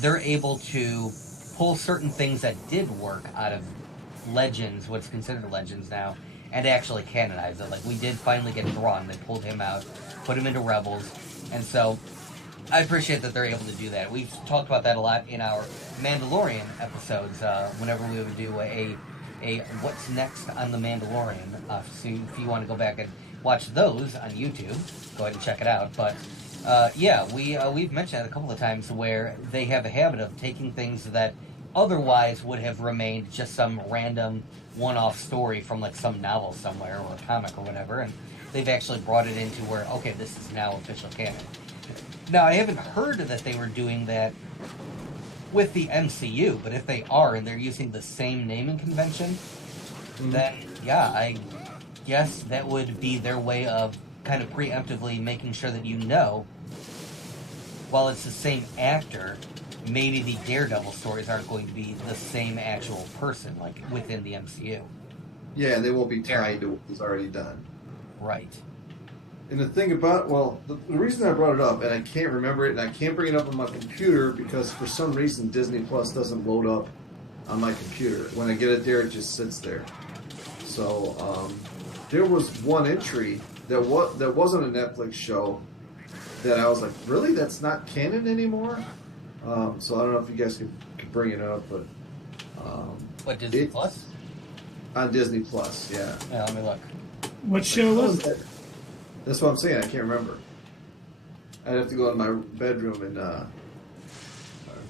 they're able to pull certain things that did work out of Legends, what's considered Legends now, and actually canonize it. Like, we did finally get Thrawn. They pulled him out, put him into Rebels, and so I appreciate that they're able to do that. We've talked about that a lot in our Mandalorian episodes, whenever we would do a What's Next on the Mandalorian. So if you want to go back and watch those on YouTube, go ahead and check it out. But we've mentioned it a couple of times, where they have a habit of taking things that otherwise would have remained just some random one-off story from like some novel somewhere or a comic or whatever, and they've actually brought it into where, okay, this is now official canon. Now, I haven't heard that they were doing that with the MCU, but if they are and they're using the same naming convention, then yeah, I guess that would be their way of kind of preemptively making sure that while it's the same actor, maybe the Daredevil stories aren't going to be the same actual person, like within the MCU. Yeah, they won't be tied to what was already done. Right. And the thing about, the reason I brought it up, and I can't remember it, and I can't bring it up on my computer because for some reason Disney Plus doesn't load up on my computer. When I get it there, it just sits there. So there was one entry that wasn't a Netflix show that I was like, really? That's not canon anymore? So I don't know if you guys could bring it up, but What, Disney Plus? On Disney Plus, yeah. Yeah, let me look. What show was it? That's what I'm saying. I can't remember. I'd have to go in my bedroom and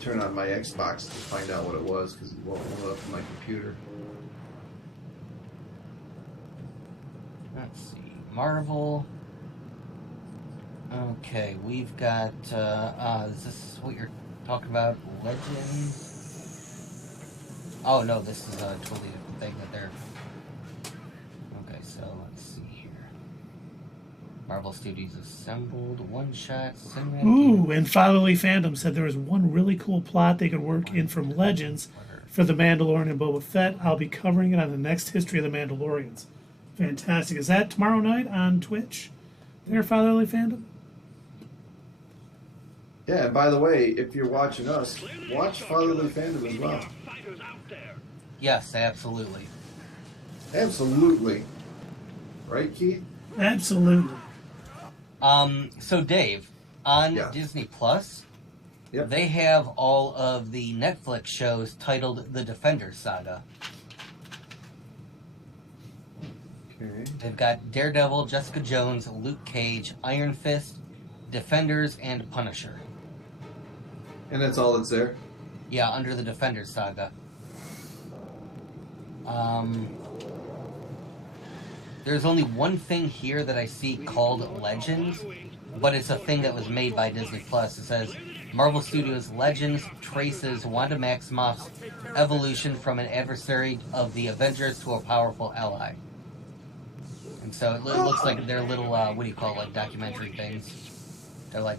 turn on my Xbox to find out what it was, because it won't load up on my computer. Let's see. Marvel. Okay, we've got, is this what you're talking about? Legends? Oh, no, this is a totally different thing that they're... Okay, so let's see here. Marvel Studios Assembled, one-shot, cinematic... Ooh, and Fatherly Fandom said there was one really cool plot they could work in from Legends for The Mandalorian and Boba Fett. I'll be covering it on the next History of the Mandalorians. Fantastic. Is that tomorrow night on Twitch? There, Fatherly Fandom? Yeah, and by the way, if you're watching us, watch Fatherly Fandom as well. Yes, absolutely. Absolutely. Right, Keith? Absolutely. So Dave, on Yeah. Disney Plus, Yep. they have all of the Netflix shows titled The Defenders Saga. Okay. They've got Daredevil, Jessica Jones, Luke Cage, Iron Fist, Defenders, and Punisher. And that's all that's there? Yeah, under the Defenders Saga. There's only one thing here that I see called Legends, but it's a thing that was made by Disney Plus. It says, Marvel Studios Legends traces Wanda Maximoff's evolution from an adversary of the Avengers to a powerful ally. And so it looks like they're little, what do you call it, like documentary things. They're like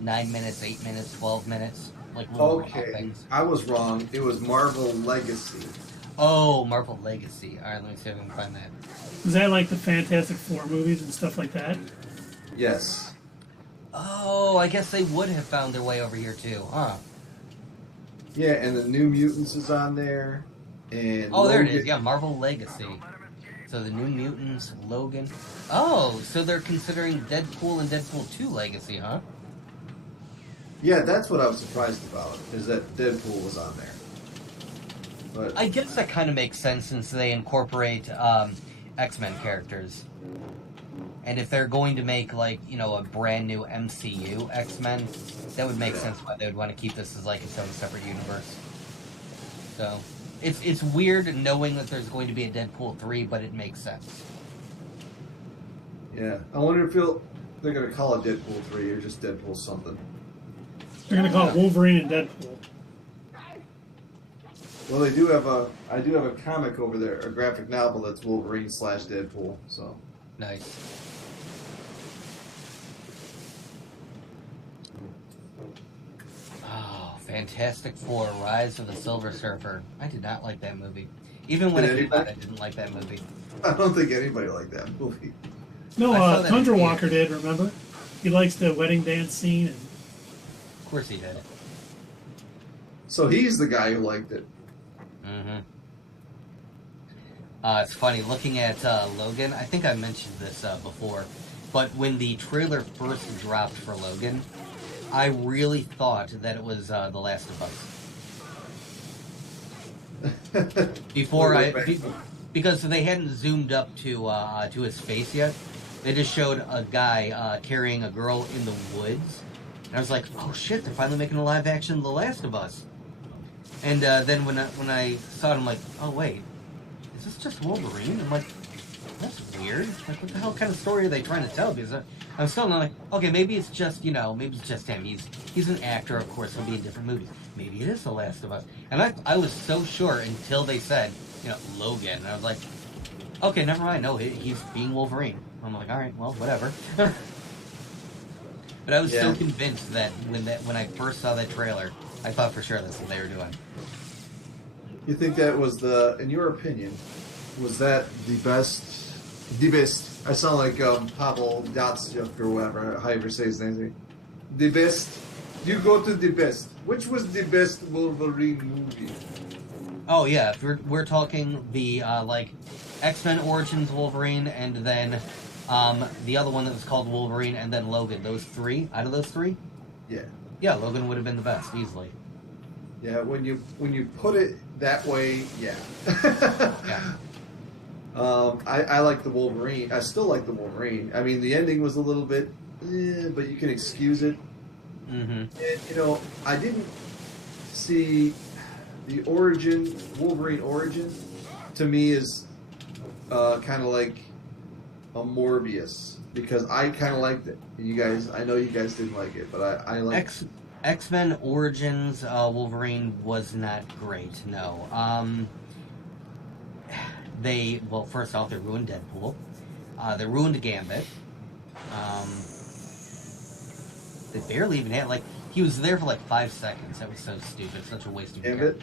9 minutes, 8 minutes, 12 minutes. Like little Okay, things. I was wrong. It was Marvel Legacy. Oh, Marvel Legacy. Alright, let me see if I can find that. Is that like the Fantastic Four movies and stuff like that? Yes. Oh, I guess they would have found their way over here too, huh? Yeah, and the New Mutants is on there. And Oh, there it Logan- is. Yeah, Marvel Legacy. So the New Mutants, Logan. Oh, so they're considering Deadpool and Deadpool 2 Legacy, huh? Yeah, that's what I was surprised about, is that Deadpool was on there. But I guess that kind of makes sense since they incorporate X-Men characters. And if they're going to make, like, you know, a brand new MCU X-Men, that would make sense why they would want to keep this as, like, its own separate universe. So, it's weird knowing that there's going to be a Deadpool 3, but it makes sense. yeah, I wonder if they're going to call it Deadpool 3 or just Deadpool something. They're gonna call it Wolverine and Deadpool. Well, I do have a comic over there, a graphic novel that's Wolverine / Deadpool, so. Nice. Oh, Fantastic Four: Rise of the Silver Surfer. I did not like that movie. Even when it came out, I didn't like that movie. I don't think anybody liked that movie. No, I saw that Tundra in Walker did, remember? He likes the wedding dance scene. And Of course he did. So he's the guy who liked it. Mm-hmm. It's funny, looking at Logan, I think I mentioned this before, but when the trailer first dropped for Logan, I really thought that it was The Last of Us. Because they hadn't zoomed up to his face yet. They just showed a guy carrying a girl in the woods. And I was like, oh shit, they're finally making a live action The Last of Us. And then when I saw it, I'm like, oh wait, is this just Wolverine? I'm like, that's weird. Like, what the hell kind of story are they trying to tell? Because I'm still not like, okay, maybe it's just, maybe it's just him. He's an actor, of course, he'll be in different movies. Maybe it is The Last of Us. And I was so sure until they said, Logan. And I was like, okay, never mind. No, he's being Wolverine. I'm like, all right, well, whatever. But I was so convinced that when I first saw that trailer, I thought for sure that's what they were doing. You think that was in your opinion, was that the best? I sound like Pavel Datsyuk or whatever, however you say his name. The best? You go to the best. Which was the best Wolverine movie? Oh yeah, if we're talking the X-Men Origins Wolverine, and then the other one that was called Wolverine, and then Logan. Those three, out of those three? Yeah, Logan would have been the best, easily. Yeah, when you put it that way, yeah. Yeah. I like the Wolverine. I still like the Wolverine. I mean, the ending was a little bit, but you can excuse it. Mm-hmm. And, I didn't see the Wolverine origin, to me, is kind of like a Morbius, because I kind of liked it. I know you guys didn't like it, but I like it. X-Men Origins Wolverine was not great, no. First off, they ruined Deadpool. They ruined Gambit. They barely even had, he was there for 5 seconds. That was so stupid. Such a waste of Gambit?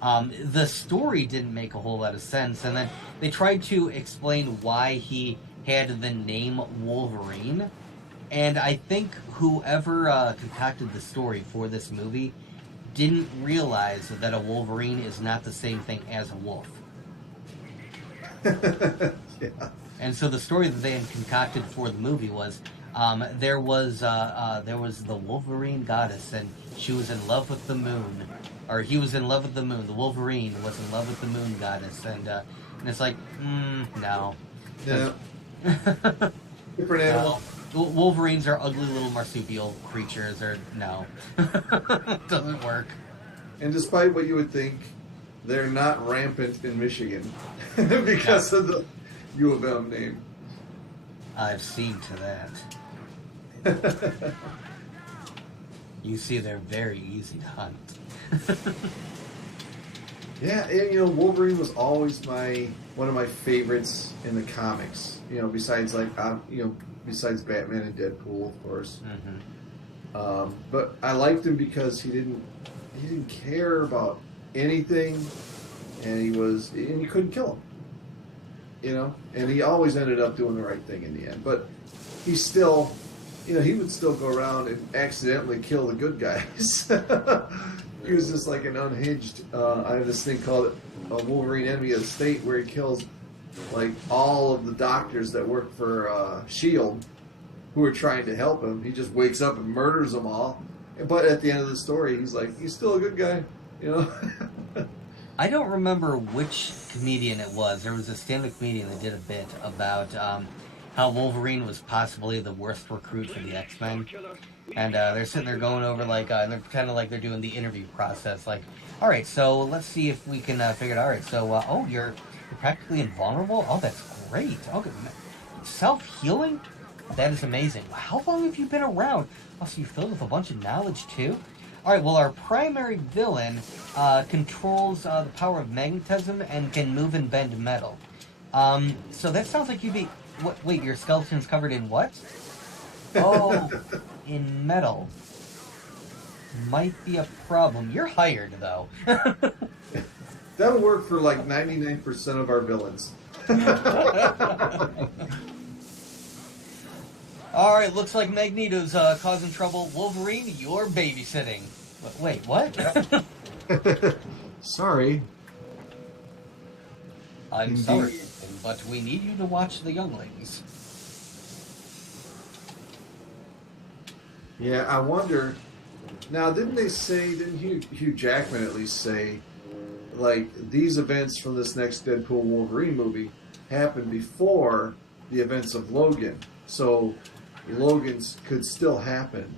character. The story didn't make a whole lot of sense, and then they tried to explain why he had the name Wolverine. And I think whoever concocted the story for this movie didn't realize that a Wolverine is not the same thing as a wolf. Yeah. And so the story that they had concocted for the movie was there was the Wolverine goddess, and she was in love with the moon, or he was in love with the moon. The Wolverine was in love with the moon goddess, and it's like, no. Yeah. Different animal. Wolverines are ugly little marsupial creatures, or no. Doesn't work. And despite what you would think, they're not rampant in Michigan because of the U of M name. I've seen to that. You see, they're very easy to hunt. Yeah, and, Wolverine was always one of my favorites in the comics. Besides besides Batman and Deadpool, of course. Mm-hmm. But I liked him because he didn't care about anything, and you couldn't kill him. And he always ended up doing the right thing in the end. But he still, he would still go around and accidentally kill the good guys. He was just like an unhinged. I have this thing called Wolverine Enemy of the State, where he kills like all of the doctors that work for Shield, who are trying to help him. He just wakes up and murders them all. But at the end of the story, he's still a good guy, I don't remember which comedian it was. There was a stand-up comedian that did a bit about how Wolverine was possibly the worst recruit for the X-Men. And they're sitting there going over, and they're pretending like they're doing the interview process. Like, all right, so let's see if we can figure it out. All right, so, you're practically invulnerable? Oh, that's great. Okay, self-healing? That is amazing. How long have you been around? Oh, so you're filled with a bunch of knowledge, too? All right, well, our primary villain controls the power of magnetism and can move and bend metal. So that sounds like you'd be... Wait, your skeleton's covered in what? Oh, in metal. Might be a problem. You're hired, though. That'll work for 99% of our villains. All right, looks like Magneto's causing trouble. Wolverine, you're babysitting. Wait, what? Sorry. I'm sorry, but we need you to watch the younglings. Yeah, I wonder. Now, didn't Hugh Jackman at least say, these events from this next Deadpool Wolverine movie happened before the events of Logan, so Logan's could still happen.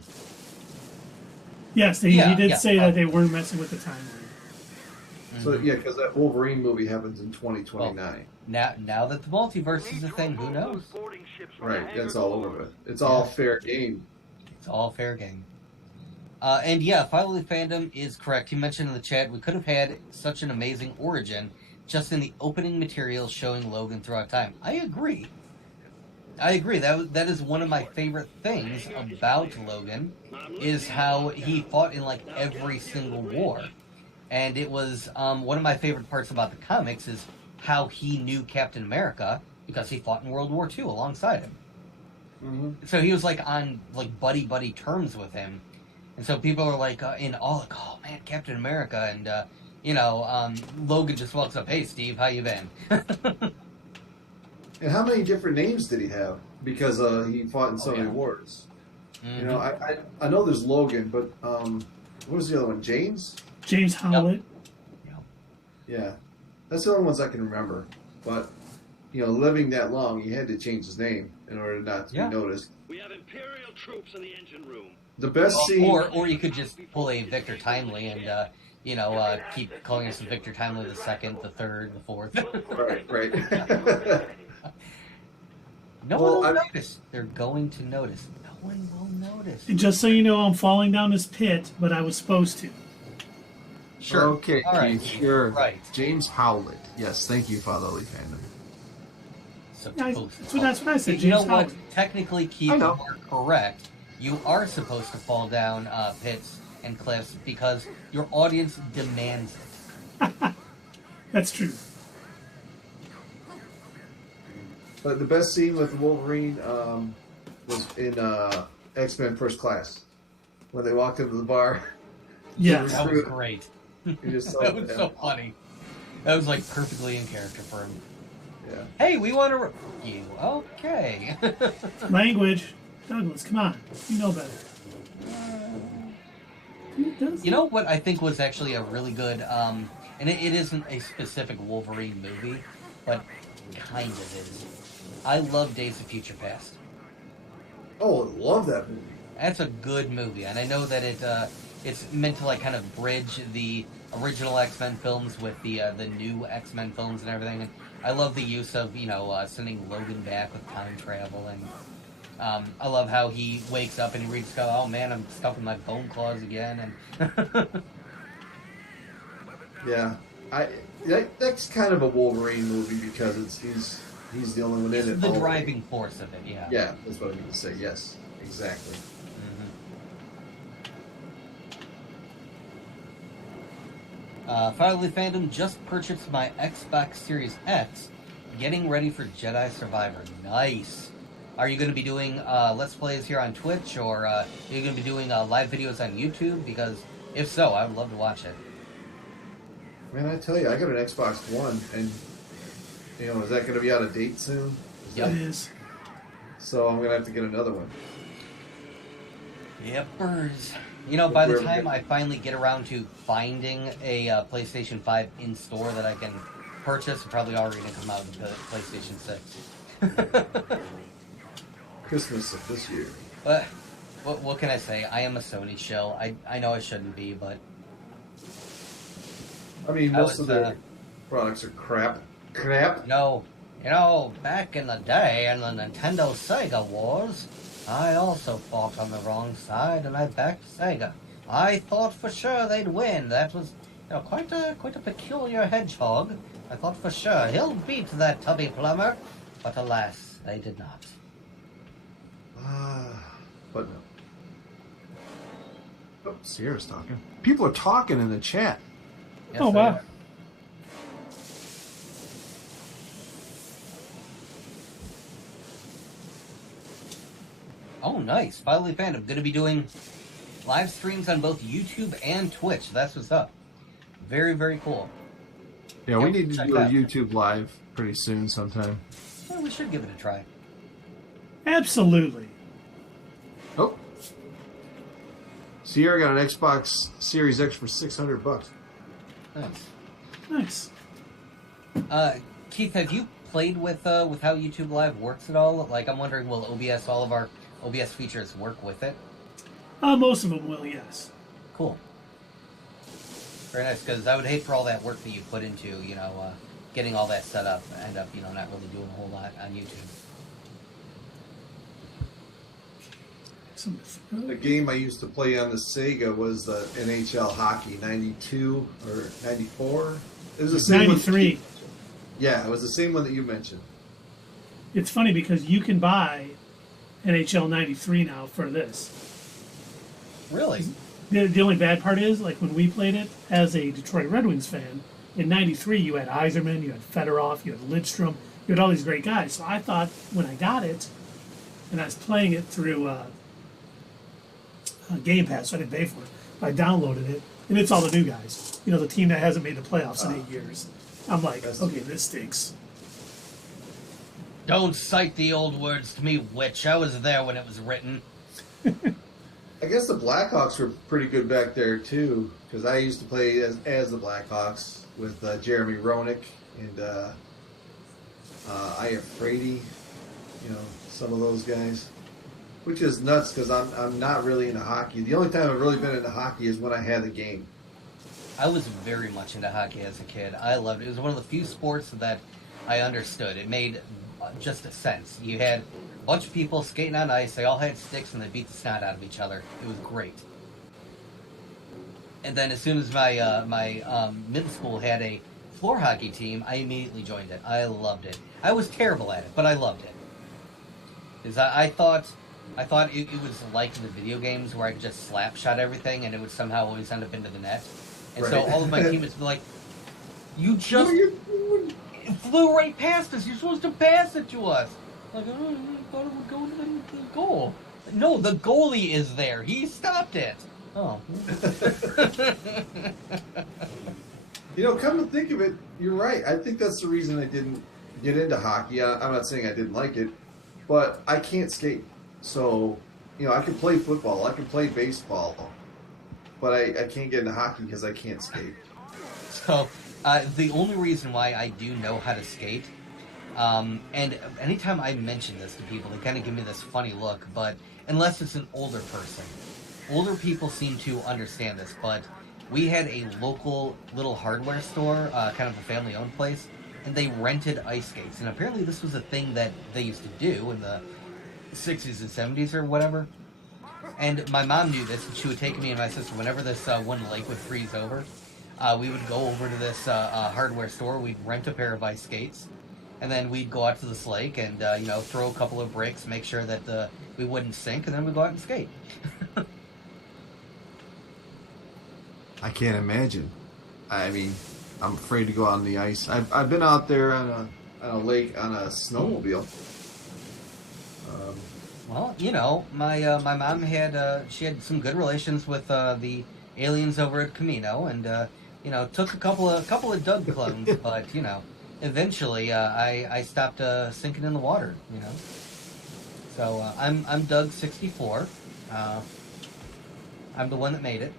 Yes, he did say that they weren't messing with the timeline. So yeah, because that Wolverine movie happens in 2029. Well, now that the multiverse is a thing, who knows? Right, that's all over it. It's all fair game. It's all fair game. And yeah, Finally Fandom is correct. He mentioned in the chat, we could have had such an amazing origin just in the opening materials showing Logan throughout time. I agree. That is one of my favorite things about Logan, is how he fought in every single war. And it was one of my favorite parts about the comics is how he knew Captain America, because he fought in World War II alongside him. Mm-hmm. So he was on buddy terms with him. And so people are in awe, oh man, Captain America, and Logan just walks up, hey Steve, how you been? And how many different names did he have? Because he fought in so many wars. Mm-hmm. I know there's Logan, but what was the other one? James Howlett. Yep. Yeah, that's the only ones I can remember. But living that long, he had to change his name in order not to be noticed. We have Imperial troops in the engine room. The best scene, or you could just pull a Victor Timely and keep calling us Victor Timely the second, the third, the fourth. right. No one will notice. They're going to notice. No one will notice. And just so you know, I'm falling down this pit, but I was supposed to. Sure. Okay. All right. Sure. Right. James Howlett. Yes. Thank you, Fatherly Fandom. That's what I said. You know James what? Howlett. Technically, Keith, you are correct. You are supposed to fall down pits and cliffs because your audience demands it. That's true. But the best scene with Wolverine was in X-Men First Class when they walked into the bar. Yeah, that was great. That was so funny. That was perfectly in character for him. Yeah. Hey, we want to you. Okay. Language. Douglas, come on. You know better. You know what I think was actually a really good, and it isn't a specific Wolverine movie, but kind of is. I love Days of Future Past. Oh, I love that movie. That's a good movie, and I know that it's meant to kind of bridge the original X-Men films with the new X-Men films and everything. And I love the use of sending Logan back with time travel, and I love how he wakes up and he reads, "Oh man, I'm stuck in my bone claws again." And yeah, That's kind of a Wolverine movie because he's the only one in it. The driving force of it, yeah. Yeah, that's what I mean to say. Yes, exactly. Finally, Fandom just purchased my Xbox Series X, getting ready for Jedi Survivor. Nice. Are you going to be doing Let's Plays here on Twitch, or are you going to be doing live videos on YouTube? Because if so, I would love to watch it. Man, I tell you, I got an Xbox One, and is that going to be out of date soon? Yep. It is. So I'm going to have to get another one. Yep, birds. By the time I finally get around to finding a PlayStation 5 in store that I can purchase, it's probably already going to come out with the PlayStation 6. Christmas of this year. But what can I say? I am a Sony shill. I know I shouldn't be, but I mean, most of their products are crap. Crap. No, back in the day in the Nintendo Sega wars, I also fought on the wrong side, and I backed Sega. I thought for sure they'd win. That was quite a peculiar hedgehog. I thought for sure he'll beat that tubby plumber, but alas, they did not. But no. Oh, Sierra's talking. People are talking in the chat. Yes, Oh, wow. Oh, nice. Finally Fandom. Going to be doing live streams on both YouTube and Twitch. That's what's up. Very, very cool. Yeah, we need to check do a that. YouTube live pretty soon sometime. Well, we should give it a try. Absolutely. Oh. Sierra got an Xbox Series X for $600. Nice. Nice. Keith, have you played with how YouTube Live works at all? Like, I'm wondering, will OBS, all of our OBS features work with it? Most of them will, yes. Cool. Very nice, because I would hate for all that work that you put into, getting all that set up, end up, not really doing a whole lot on YouTube. The game I used to play on the Sega was the NHL Hockey 92 or 94. It was the same 93. Yeah, it was the same one that you mentioned. It's funny because you can buy NHL 93 now for this. Really? The only bad part is, like when we played it as a Detroit Red Wings fan, in 93 you had Yzerman, you had Fedorov, you had Lidstrom, you had all these great guys. So I thought when I got it, and I was playing it through Game Pass, so I didn't pay for it. I downloaded it, and it's all the new guys. The team that hasn't made the playoffs in 8 years. I'm like, okay, this stinks. Don't cite the old words to me, witch. I was there when it was written. I guess the Blackhawks were pretty good back there too, because I used to play as the Blackhawks with Jeremy Roenick and Aya Frady, some of those guys. Which is nuts because I'm not really into hockey. The only time I've really been into hockey is when I had the game. I was very much into hockey as a kid. I loved it. It was one of the few sports that I understood. It made just a sense. You had a bunch of people skating on ice. They all had sticks and they beat the snot out of each other. It was great. And then as soon as my middle school had a floor hockey team, I immediately joined it. I loved it. I was terrible at it, but I loved it. Because I thought it was like the video games where I could just slap shot everything and it would somehow always end up into the net. And so all of my teammates would be like, you just flew right past us. You're supposed to pass it to us. Like, oh, I thought it would go to the goal. No, the goalie is there. He stopped it. Oh. Come to think of it, you're right. I think that's the reason I didn't get into hockey. I'm not saying I didn't like it, but I can't skate. So, I can play football, I can play baseball, but I can't get into hockey because I can't skate. So, the only reason why I do know how to skate, and anytime I mention this to people, they kind of give me this funny look, but unless it's an older person. Older people seem to understand this, but we had a local little hardware store, kind of a family-owned place, and they rented ice skates. And apparently this was a thing that they used to do in the 60s and 70s or whatever. And my mom knew this, and she would take me and my sister whenever this one lake would freeze over. we would go over to this hardware store. We'd rent a pair of ice skates, and then we'd go out to this lake and throw a couple of breaks, make sure that we wouldn't sink, and then we'd go out and skate. I can't imagine. I mean, I'm afraid to go out on the ice. I've been out there on a lake on a snowmobile. Well, my mom had she had some good relations with the aliens over at Camino, and took a couple of Doug clones, but eventually I stopped sinking in the water. So I'm Doug 64. I'm the one that made it.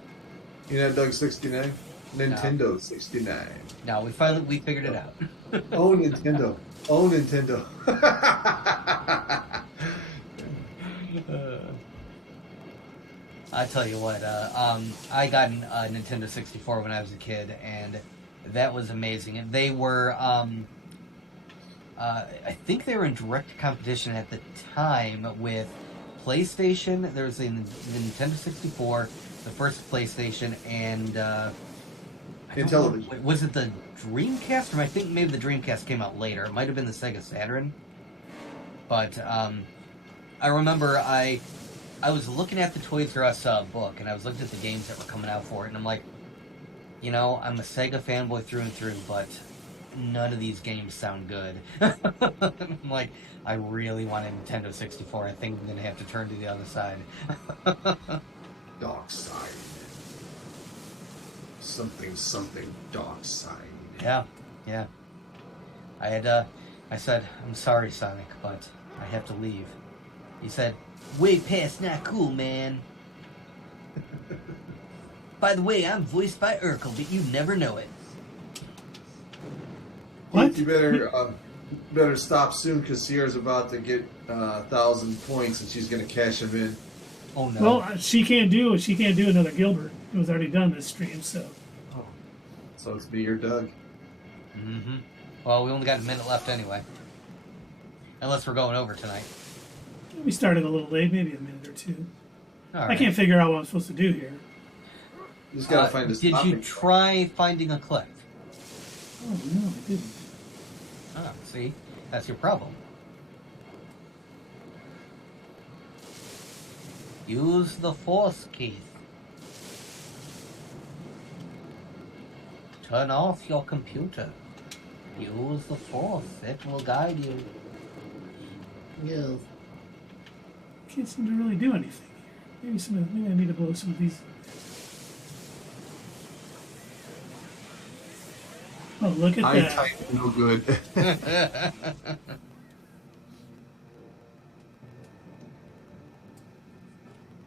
You're not Doug 69? Nintendo 69. No, we figured it out. Oh, Nintendo. Oh, Nintendo. I tell you what, I got a Nintendo 64 when I was a kid, and that was amazing. And they were, I think they were in direct competition at the time with PlayStation. There was the Nintendo 64, the first PlayStation, and Intellivision. was it the Dreamcast? Or I think maybe the Dreamcast came out later. It might have been the Sega Saturn. But I remember I was looking at the Toys R Us book, and I was looking at the games that were coming out for it, and I'm like, I'm a Sega fanboy through and through, but none of these games sound good. I'm like, I really want a Nintendo 64. I think I'm going to have to turn to the other side. Dark side. Something dark side. Yeah. I said, I'm sorry, Sonic, but I have to leave. He said, way past not cool, man. By the way, I'm voiced by Urkel, but you never know it. What? You better stop soon, because Sierra's about to get 1,000 points, and she's going to cash them in. Oh no. Well, she can't do another Gilbert. It was already done this stream, so. Oh. So it's me or Doug. Mm-hmm. Well, we only got a minute left anyway. Unless we're going over tonight. We started a little late, maybe a minute or two. All I right. can't figure out what I'm supposed to do here. You just got to find a Did you try finding a cliff? Oh, no, I didn't. Ah, see? That's your problem. Use the Force, Keith. Turn off your computer. Use the Force. It will guide you. Yeah. Can't seem to really do anything here. Maybe I need to blow some of these. Oh, look at I that. type no good.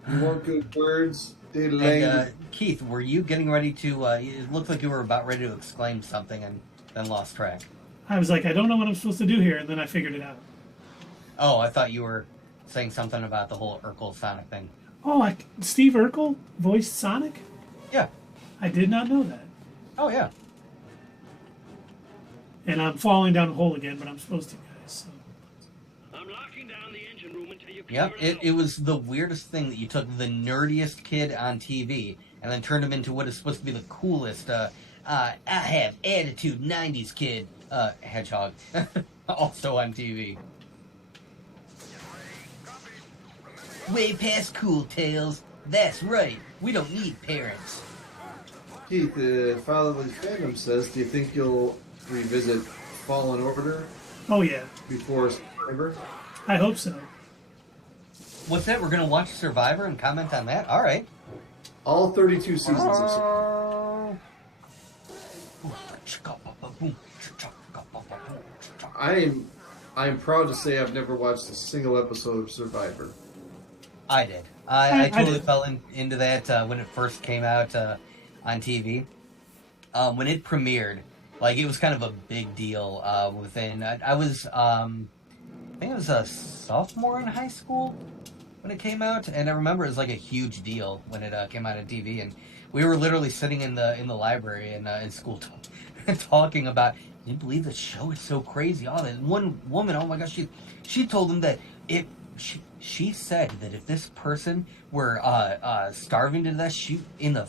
You want good words? And, Keith, were you getting ready to... it looked like you were about ready to exclaim something and then lost track. I was like, I don't know what I'm supposed to do here, and then I figured it out. Oh, I thought you were saying something about the whole Urkel Sonic thing. Oh, Steve Urkel voiced Sonic? Yeah. I did not know that. Oh, yeah. And I'm falling down a hole again, but I'm supposed to, guys. So. I'm locking down the engine room until you Yep, it was the weirdest thing that you took the nerdiest kid on TV and then turned him into what is supposed to be the coolest, I have attitude 90s kid, hedgehog, also on TV. Way past cool tales. That's right. We don't need parents. Keith, Fatherly Fandom says, do you think you'll revisit Fallen Order Oh, yeah. before Survivor? I hope so. What's that? We're going to watch Survivor and comment on that? All right. All 32 seasons of Survivor. I am proud to say I've never watched a single episode of Survivor. I did. I totally did. fell into that when it first came out on TV. When it premiered, like, it was kind of a big deal within... I was, I think I was a sophomore in high school when it came out, and I remember it was like a huge deal when it came out on TV, and we were literally sitting in the library in school talking about, can you believe the show is so crazy? Oh, and one woman, oh my gosh, she told them that she said that if this person were starving to death, in the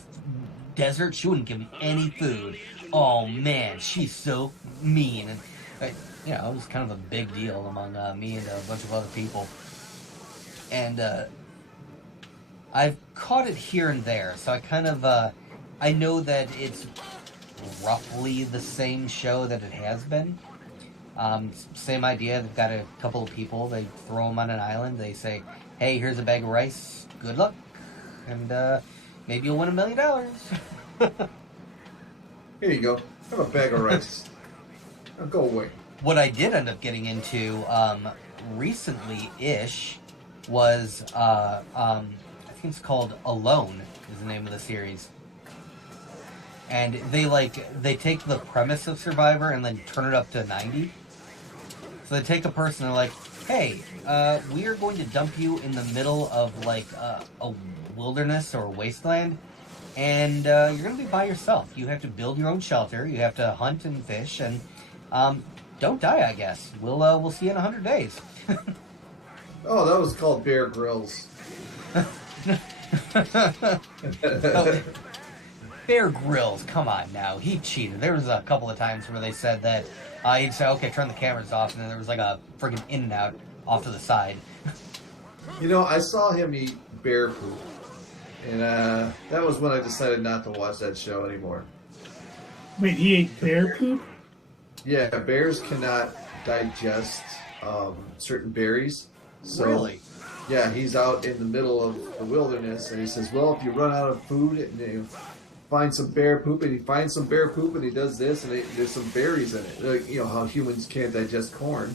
desert. She wouldn't give me any food. Oh man, she's so mean. And you know, it was kind of a big deal among me and a bunch of other people. And I've caught it here and there, so I kind of I know that it's roughly the same show that it has been. Same idea. They've got a couple of people. They throw them on an island. They say, "Hey, here's a bag of rice. Good luck, and maybe you'll win $1 million." Here you go. Have a bag of rice. Now go away. What I did end up getting into recently-ish was I think it's called Alone is the name of the series. And they take the premise of Survivor and then turn it up to 90. So they take a person and they're like, hey, we are going to dump you in the middle of like a wilderness or a wasteland, and you're going to be by yourself. You have to build your own shelter. You have to hunt and fish, and don't die, I guess. We'll see you in 100 days. Oh, that was called Bear Grylls. Bear Grylls, come on now. He cheated. There was a couple of times where they said that he'd say, okay, turn the cameras off, and then there was like a friggin' In-N-Out off to the side. You know, I saw him eat bear poop, and that was when I decided not to watch that show anymore. Wait, he ate bear poop? Yeah, bears cannot digest certain berries. So, Really? Yeah, he's out in the middle of the wilderness, and he says, well, if you run out of food, and you find some bear poop, and he finds some bear poop, and he does this, and there's some berries in it. Like, you know, how humans can't digest corn.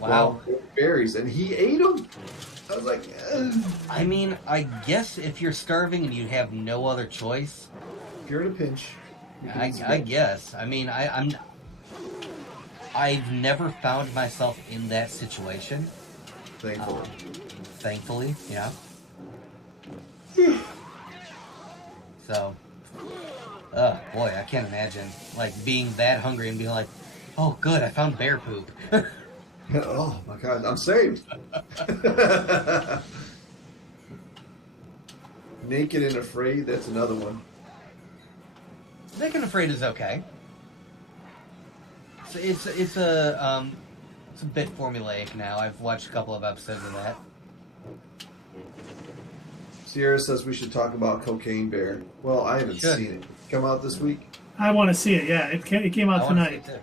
Wow. Well, berries, and he ate them. I was like, I mean, I guess if you're starving and you have no other choice, if you're in a pinch, you can eat some I berries. guess. I mean, I've never found myself in that situation. Thankfully. Yeah. So, boy, I can't imagine like being that hungry and being like, "Oh, good, I found bear poop." Oh my God, I'm saved. Naked and Afraid, that's another one. Naked and Afraid is okay. It's a bit formulaic now. I've watched a couple of episodes of that. Sierra says we should talk about Cocaine Bear. Well, I haven't Should. seen it. Come out this week? I want to see it, yeah. It came I out wanna see tonight. it too.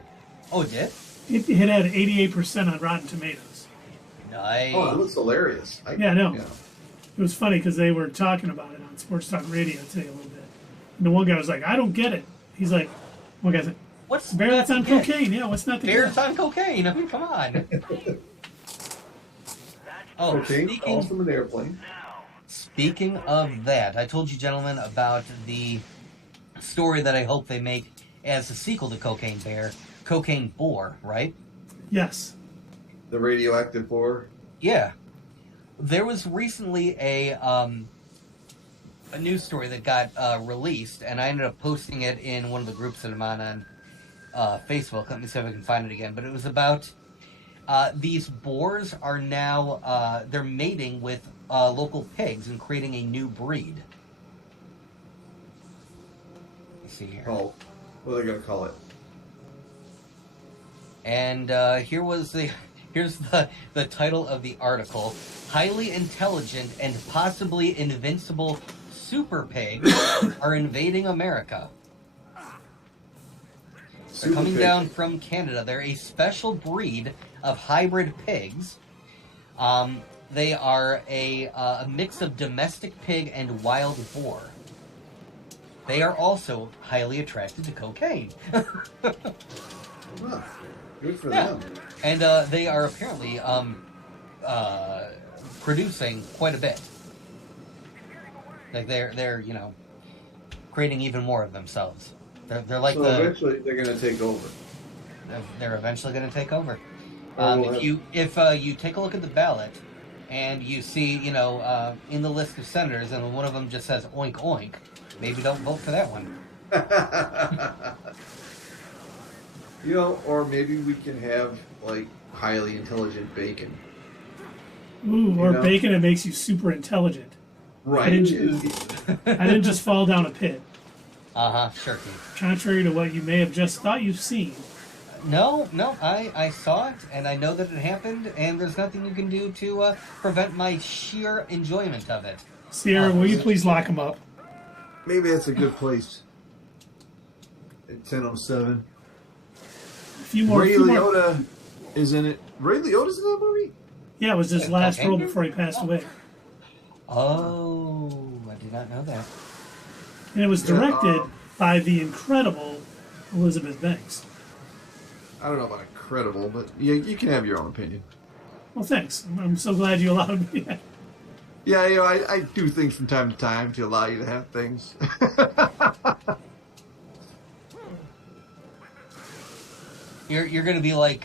Oh, it did? It had 88% on Rotten Tomatoes. Nice. Oh, it looks hilarious. Yeah, I know. It was funny because they were talking about it on Sports Talk Radio today a little bit. And the one guy was like, I don't get it. He's like, one guy's like, What's Bear that's on yeah. cocaine. Yeah, what's not to Bear's get? on cocaine. I mean, come on. Oh, Cocaine falls from an airplane. speaking of that, I told you gentlemen about the story that I hope they make as a sequel to Cocaine Bear, Cocaine Boar, right? Yes. The radioactive boar. Yeah. There was recently a news story that got released, and I ended up posting it in one of the groups that I'm on Facebook. Let me see if I can find it again. But it was about these boars are now they're mating with local pigs and creating a new breed. Let's see here. Oh, what are they going to call it? And here's the title of the article: highly intelligent and possibly invincible super pigs are invading America. They're coming pig. down from Canada. They're a special breed of hybrid pigs. They are a mix of domestic pig and wild boar. They are also highly attracted to cocaine. Huh. Good for Yeah. them. And they are apparently producing quite a bit. Like they're creating even more of themselves. They're like So eventually they're going to take over. they're eventually going to take over. Or we'll If you take a look at the ballot and you see in the list of senators and one of them just says oink oink, maybe don't vote for that one. Or maybe we can have like highly intelligent bacon. Ooh, or know? bacon that makes you super intelligent. Right. I didn't just fall down a pit. Sure, Keith. Contrary to what you may have just thought you've seen. No, I saw it, and I know that it happened, and there's nothing you can do to prevent my sheer enjoyment of it. Sierra, will you please lock him up? Maybe that's a good place. At 10:07. A few more. Ray Liotta is in it. Ray Liotta's in that movie? Yeah, it was his last role before he passed away. Oh, I did not know that. And it was directed by the incredible Elizabeth Banks. I don't know about incredible, but you can have your own opinion. Well, thanks. I'm so glad you allowed me that. Yeah, I do things from time to time to allow you to have things. You're going to be like,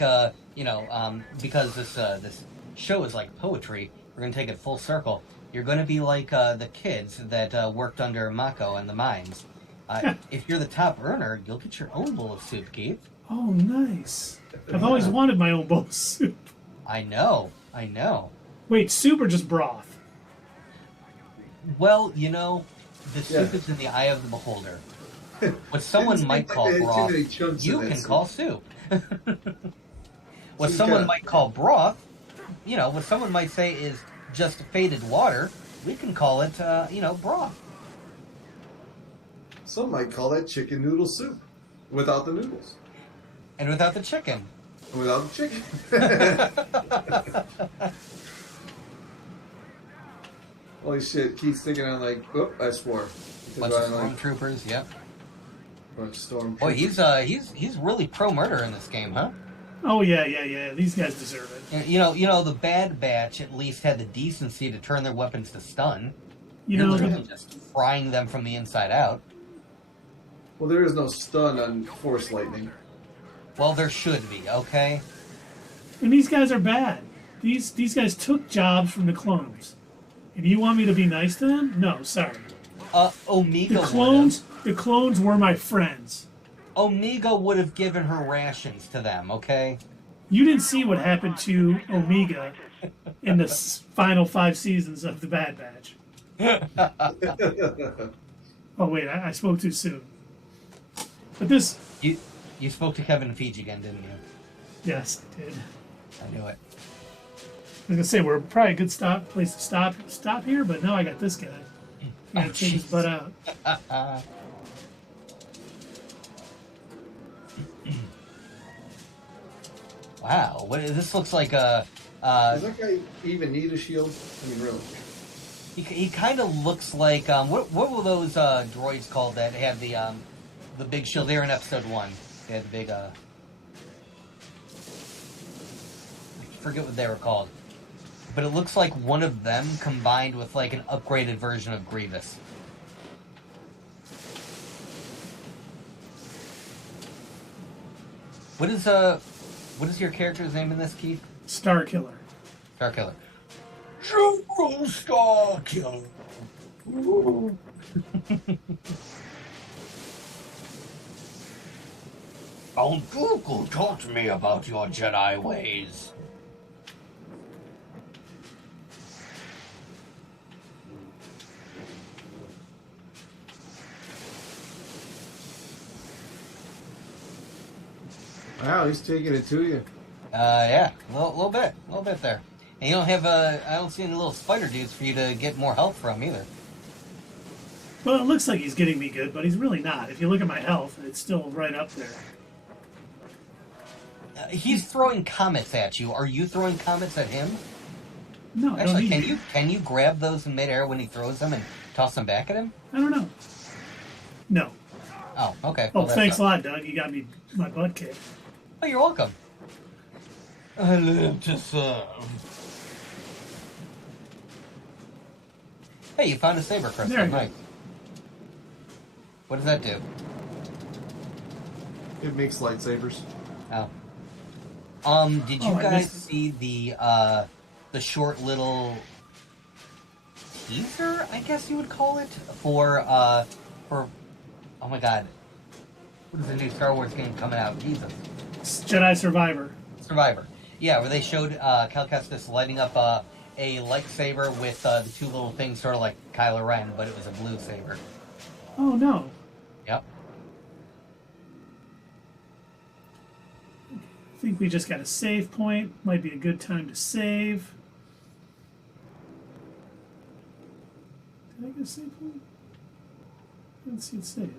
because this show is like poetry, we're going to take it full circle. You're going to be like the kids that worked under Mako and the mines. If you're the top earner, you'll get your own bowl of soup, Keith. Oh, nice. I've always wanted my own bowl of soup. I know. Wait, soup or just broth? Well, the soup is in the eye of the beholder. What someone might call broth, you can call soup. What someone might call broth, what someone might say is just faded water, we can call it, broth. Some might call that chicken noodle soup without the noodles. And without the chicken. Without the chicken. Holy shit, Keith's thinking on like, I swore. Bunch of Stormtroopers, yep. Bunch of Stormtroopers. Boy, he's really pro-murder in this game, huh? Oh, yeah. These guys deserve it. The Bad Batch at least had the decency to turn their weapons to stun. You're literally just frying them from the inside out. Well, there is no stun on Force Lightning. Well, there should be, okay? And these guys are bad. These guys took jobs from the clones. And you want me to be nice to them? No, sorry. Omega The clones were my friends. Omega would have given her rations to them, okay? You didn't see what happened to Omega in the final 5 seasons of The Bad Batch. Oh, wait, I spoke too soon. But this... You spoke to Kevin Feige again, didn't you? Yes, I did. I knew it. I was going to say, we're probably a good place to stop here, but now I got this guy. I'm going to take his butt out. Wow, this looks like a... Does that guy even need a shield? I mean, really? He kind of looks like... what were those droids called that had the big shield? They were in episode 1. They had the big... I forget what they were called. But it looks like one of them combined with like an upgraded version of Grievous. What is your character's name in this, Keith? Starkiller. Starkiller. General Starkiller. Oh, Google, talk to me about your Jedi ways. Wow, he's taking it to you. Yeah, a little bit there. And you don't have I don't see any little spider dudes for you to get more health from either. Well, it looks like he's getting me good, but he's really not. If you look at my health, it's still right up there. He's throwing comets at you. Are you throwing comets at him? No, Actually, can you grab those in midair when he throws them and toss them back at him? I don't know. No. Oh, okay. Oh, well, thanks a lot, Doug. You got me my butt kicked. Oh, you're welcome. I live to serve. Hey, you found a saber crystal. There you go. Nice. What does that do? It makes lightsabers. Oh. Did you I guys missed see the short little teaser, I guess you would call it, for oh my god. What is the new Star Wars game coming out? Jesus. Jedi Survivor. Survivor. Yeah, where they showed Cal Kestis lighting up a lightsaber with the two little things, sort of like Kylo Ren, but it was a blue saber. Oh, no. Yep. I think we just got a save point. Might be a good time to save. Did I get a save point? I didn't see it save.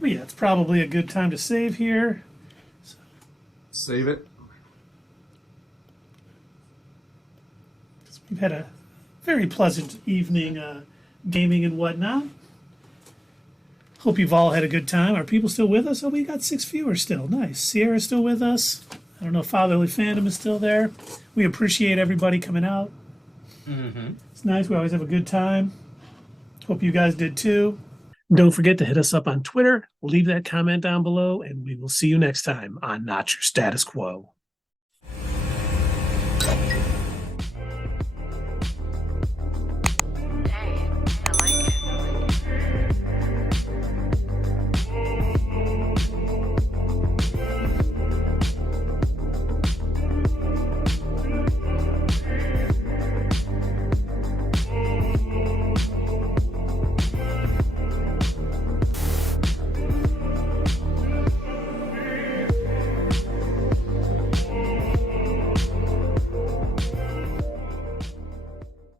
But yeah, it's probably a good time to save here. Save it. We've had a very pleasant evening gaming and whatnot. Hope you've all had a good time. Are people still with us? Oh, we got 6 viewers still. Nice. Sierra's still with us. I don't know if Fatherly Fandom is still there. We appreciate everybody coming out. Mm-hmm. It's nice. We always have a good time. Hope you guys did too. Don't forget to hit us up on Twitter. Leave that comment down below, and we will see you next time on Not Your Status Quo.